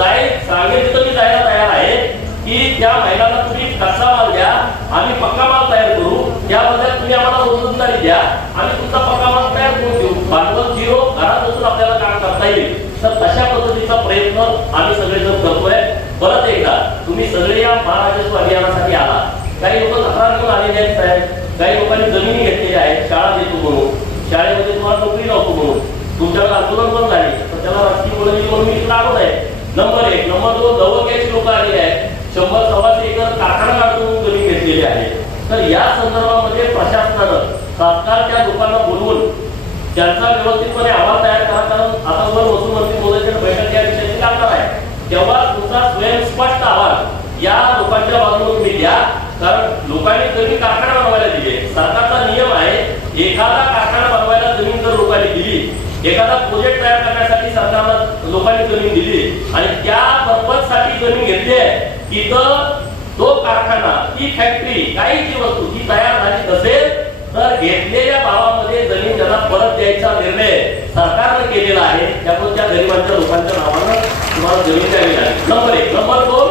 सांगेल तिथं मी जायला तयार आहे की त्या महिलांना तुम्ही कच्चा माल द्या, आम्ही पक्का माल तयार करू, त्याबद्दल तुम्ही आम्हाला रोजंदारी द्या आणि तुमचा पक्का माल तयार करून देऊ. भांडवल 0, घरात बसून आपल्याला काम करता येईल. तर तशा पद्धतीचा प्रयत्न आम्ही सगळेजण करतोय. परत एकदा तुम्ही सगळे या महाराजस्व अभियानासाठी आला. काही लोक तक्रार घेऊन आलेले आहेत साहेब, काही लोकांनी जमिनी घेतलेल्या आहेत, शाळा देतो म्हणून, शाळेमध्ये तुम्हाला नोकरी लावतो म्हणून, तुमच्याकडे आंदोलन पण झाले तर त्याला राजकीय बोलणी म्हणून मी इकडे आलो आहे. नंबर 1. नंबर 2, दवक्याची लोक आलेले आहेत, 100-125 एकर कारखाना काढून जमीन घेतलेली आहे. तर या संदर्भामध्ये प्रशासनानं तात्काळ त्या लोकांना बोलवून त्यांचा व्यवस्थितपणे अहवाल तयार करा. कारण आता वर महसूल मंत्री महोदयांची बैठक या विषयाची लागणार आहे, तेव्हा तुमचा स्वयंस्पष्ट अहवाल या लोकांच्या बाजूने तुम्ही द्या. कारण लोकांनी जमीन कारखाना बनवायला दिली. सरकारचा नियम आहे, एखादा कारखाना बनवायला जमीन जर लोकांनी दिली, एखादा प्रोजेक्ट तयार करण्यासाठी सरकारला लोकांनी जमीन दिली आणि त्या पर्पजसाठी जमीन घेतली आहे, तिथं तो कारखाना, ती फॅक्टरी, काही जी वस्तू ती तयार झाली असेल तर घेतलेल्या भावामध्ये जमीन त्यांना परत द्यायचा निर्णय सरकारने केलेला आहे. त्यामुळे त्या गरिबांच्या लोकांच्या नावानं तुम्हाला जमीन द्यावी लागेल. नंबर 1. नंबर 2,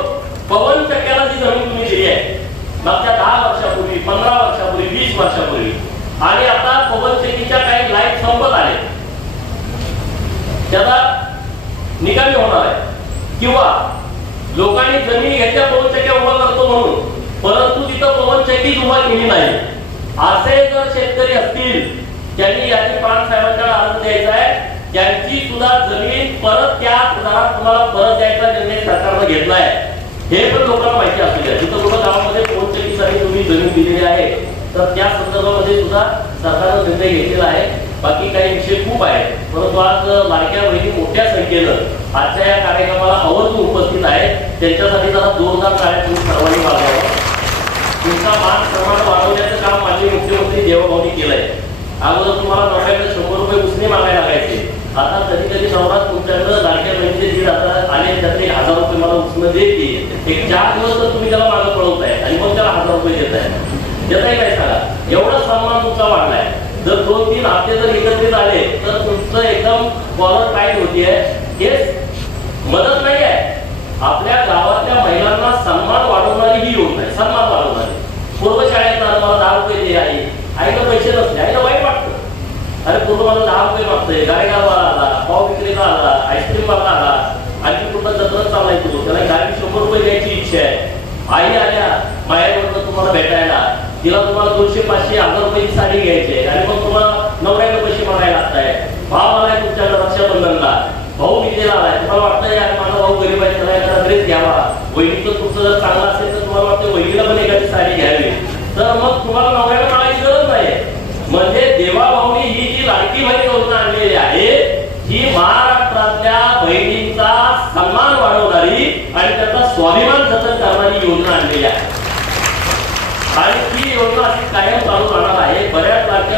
पवन चक्क्याला जी जमीन तुम्ही दिली आहे मागच्या 10 वर्षापूर्वी, 15 वर्षापूर्वी, 20 वर्षापूर्वी, आणि आता पवन चक्कीच्या काही लाईट संपत आले, त्याचा निकामी होणार आहे. किंवा लोकांनी जमिनी घेतल्या पवन चक्क्या उभा करतो म्हणून, परंतु तिथं पवन चक्कीच उभा केली नाही, असे जर शेतकरी असतील त्यांनी याची प्राण साहेबांकडे अर्ज द्यायचा आहे. त्यांची सुद्धा जमीन परत त्या दरात तुम्हाला परत द्यायचा निर्णय सरकारने घेतलाय. हे पण लोकांना माहिती असू द्या. जिथं कुठं गावामध्ये पवन चक्कीसाठी तुम्ही जमीन दिलेली आहे तर त्या संदर्भामध्ये सुद्धा सरकारने निर्णय घेतलेला आहे. बाकी काही विषय खूप आहेत, परंतु आज लाडक्या बहिणी मोठ्या संख्येनं आजच्या या कार्यक्रमाला आवर्जून उपस्थित आहेत. त्यांच्यासाठी जरा जोरदार कार्यक्रम सर्वांनी वाढवावा. तुमचा मान सन्मान वाढवण्याचं काम माननीय मुख्यमंत्री देवाभाऊनी केलंय. अगोदर तुम्हाला नवऱ्याकडे 100 रुपये उसने मागायला लागायचे, आता कधी कधी नवरात तुमच्याकडे लाडक्या बहिणीचे 1,500 आले, त्यातले 1000 रुपये मला उसने देते. एक 4 दिवस तर तुम्ही त्याला मागं पळवताय आणि मग त्याला 1000 रुपये देताय काय सांगा. एवढा सन्मान तुमचा वाढलाय. जर 2-3 हप्ते जर एकत्रित आले तर तुमचं एकदम कॉलर टाईट होतीये. हे मदत नाही आहे, आपल्या गावातल्या महिलांना सन्मान वाढवणारी ही योजना आहे. सन्मान वाढवणारी. पूर्व शाळेत मला 10 रुपये दे आई, आईला पैसे नसते, आईला वाईट वाटतं. अरे पूर्व मला 10 रुपये मागतोय, गारेगावला आला, पाव विक्रेता आला, आईस्क्रीम वाला आला, आणखी कुठला जत्रच चाललाय तू, त्याला गाडी 100 रुपये द्यायची इच्छा आहे. आई आल्या माहेरवरनं तुम्हाला भेटायला, तिला तुम्हाला 200-500 1000 रुपयाची साडी घ्यायची आणि मग तुम्हाला नवऱ्याला पैसे मागायला लागताय. भाव आलाय तुमच्याकडे रक्षाबंधनला, भाऊ विकलेला आलाय, तुम्हाला वाटतंय यार माझा भाऊ गरीब आहे, त्याला एखादा ड्रेस घ्यावा. वहिनीचं तुमचं जर चांगलं असेल तर तुम्हाला वाटतं वहिनीला पण एखादी साडी घ्यावी. तर मग तुम्हाला नवऱ्याला मागायची गरज नाही. म्हणजे देवाभाऊनी ही जी लाडकी बहीण योजना आणलेली आहे ही महाराष्ट्रातल्या बहिणींचा सन्मान वाढवणारी आणि त्याचा स्वाभिमान जतन करणारी योजना आणलेली आहे. आणि ती योजना अशी कायम चालू राहणार आहे. बऱ्याच लाडक्या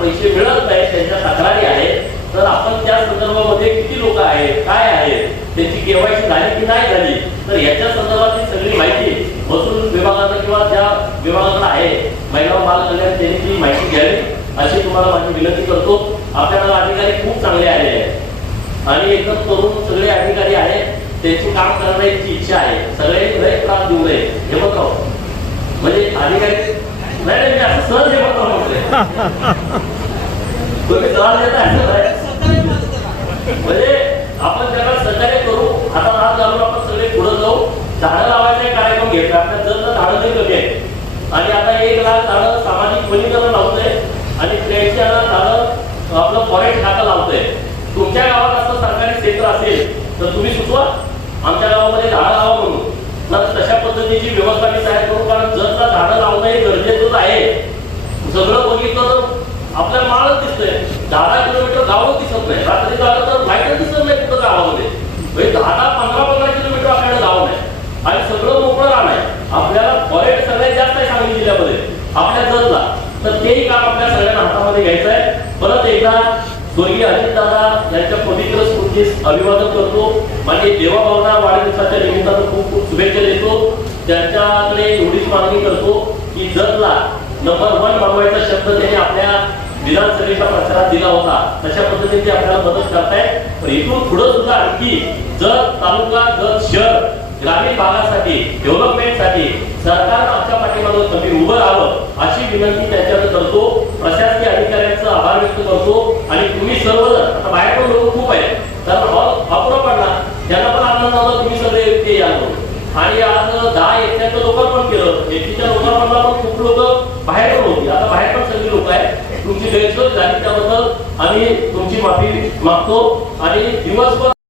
पैसे मिळत नाही, त्यांच्या तक्रारी आहेत, तर आपण त्या संदर्भामध्ये किती लोक आहेत, काय आहेत, त्यांची केवायसी झाली की नाही झाली, तर याच्या संदर्भातली सगळी माहिती महसूल विभागानं किंवा ज्या विभागाकडे आहे महिला व बाल कल्याण त्यांची माहिती घ्यावी अशी तुम्हाला माझी विनंती करतो. आपल्याला अधिकारी खूप चांगले आले आहेत आणि एकदम तरुण सगळे अधिकारी आहेत, त्यांची काम करण्याची इच्छा आहे, सगळे लय त्रास देऊ नये हे म्हणतो. म्हणजे अधिकारी नाही, मी असं सहज हे म्हणतो तुम्ही त्रास देता असं नाही. म्हणजे आपण त्याला सहकार्य करू, आता हात घालून आपण सगळे पुढे जाऊ. झाडं लावायचा कार्यक्रम घेतला, आपल्या जर झाडं नाही कमी आहे आणि आता 1 लाख झाडं सामाजिक वनीकरण लावतोय आणि 83 झाडं आपलं फॉरेस्ट खातं लावतोय. तुमच्या गावात असं सरकारी क्षेत्र असेल तर तुम्ही सुचवा आमच्या गावामध्ये झाडं लावा म्हणून, तर तशा पद्धतीची व्यवस्था मी तयार करू. कारण जर झाडं लावणं हे गरजेचंच आहे. सगळं बघितलं तर आपल्याला माळच दिसतंय, 10 किलोमीटर गावच दिसत नाही. रात्री झालं तर लाईटच दिसत नाही कुठं गावामध्ये. 10-15 किलोमीटर आपल्याला गाव नाही आणि सगळं मोकळं राहणं आहे. आपल्याला फॉरेस्ट सगळ्यात जास्त आहे सांगली जिल्ह्यामध्ये आपल्या जतला, तर तेही काम आपल्या सगळ्यांना हातामध्ये घ्यायचं आहे. परत एकदा स्वर्गीय अजितदादा यांच्या पवित्र स्मृतीस अभिवादन करतो. म्हणजे देवाभावना वाढदिवसाच्या निमित्तानं खूप खूप शुभेच्छा देतो. त्यांच्याकडे एवढीच मागणी करतो की जतला नंबर 1 बनवायचा शब्द त्यांनी आपल्या विधानसभेच्या प्रचारात दिला होता, तशा पद्धतीने ते आपल्याला मदत करतायत. पण इथून पुढे सुद्धा आणखी जत तालुका, जत शहर, ग्रामीण भागासाठी डेव्हलपमेंटसाठी सरकारनं आमच्या पाठीमागे कमी उभं राहावं अशी विनंती त्यांच्याकडे करतो. प्रशासकीय अधिकाऱ्यांचा आभार व्यक्त करतो. आणि तुम्ही सर्वजण आता बाहेर पण लोक खूप आहेत, कारण अपुरा पडला, त्यांना पण आनंद होता तुम्ही सगळे ते या आणि आज 10 एकट्याचं लोकार्पण केलं. एकीच्या लोकार्पणला पण खूप लोक बाहेर पण होती, आता बाहेर पण सगळी लोक आहेत. तुमची गैरसोय झाली त्याबद्दल आम्ही तुमची माफी मागतो आणि दिवसभर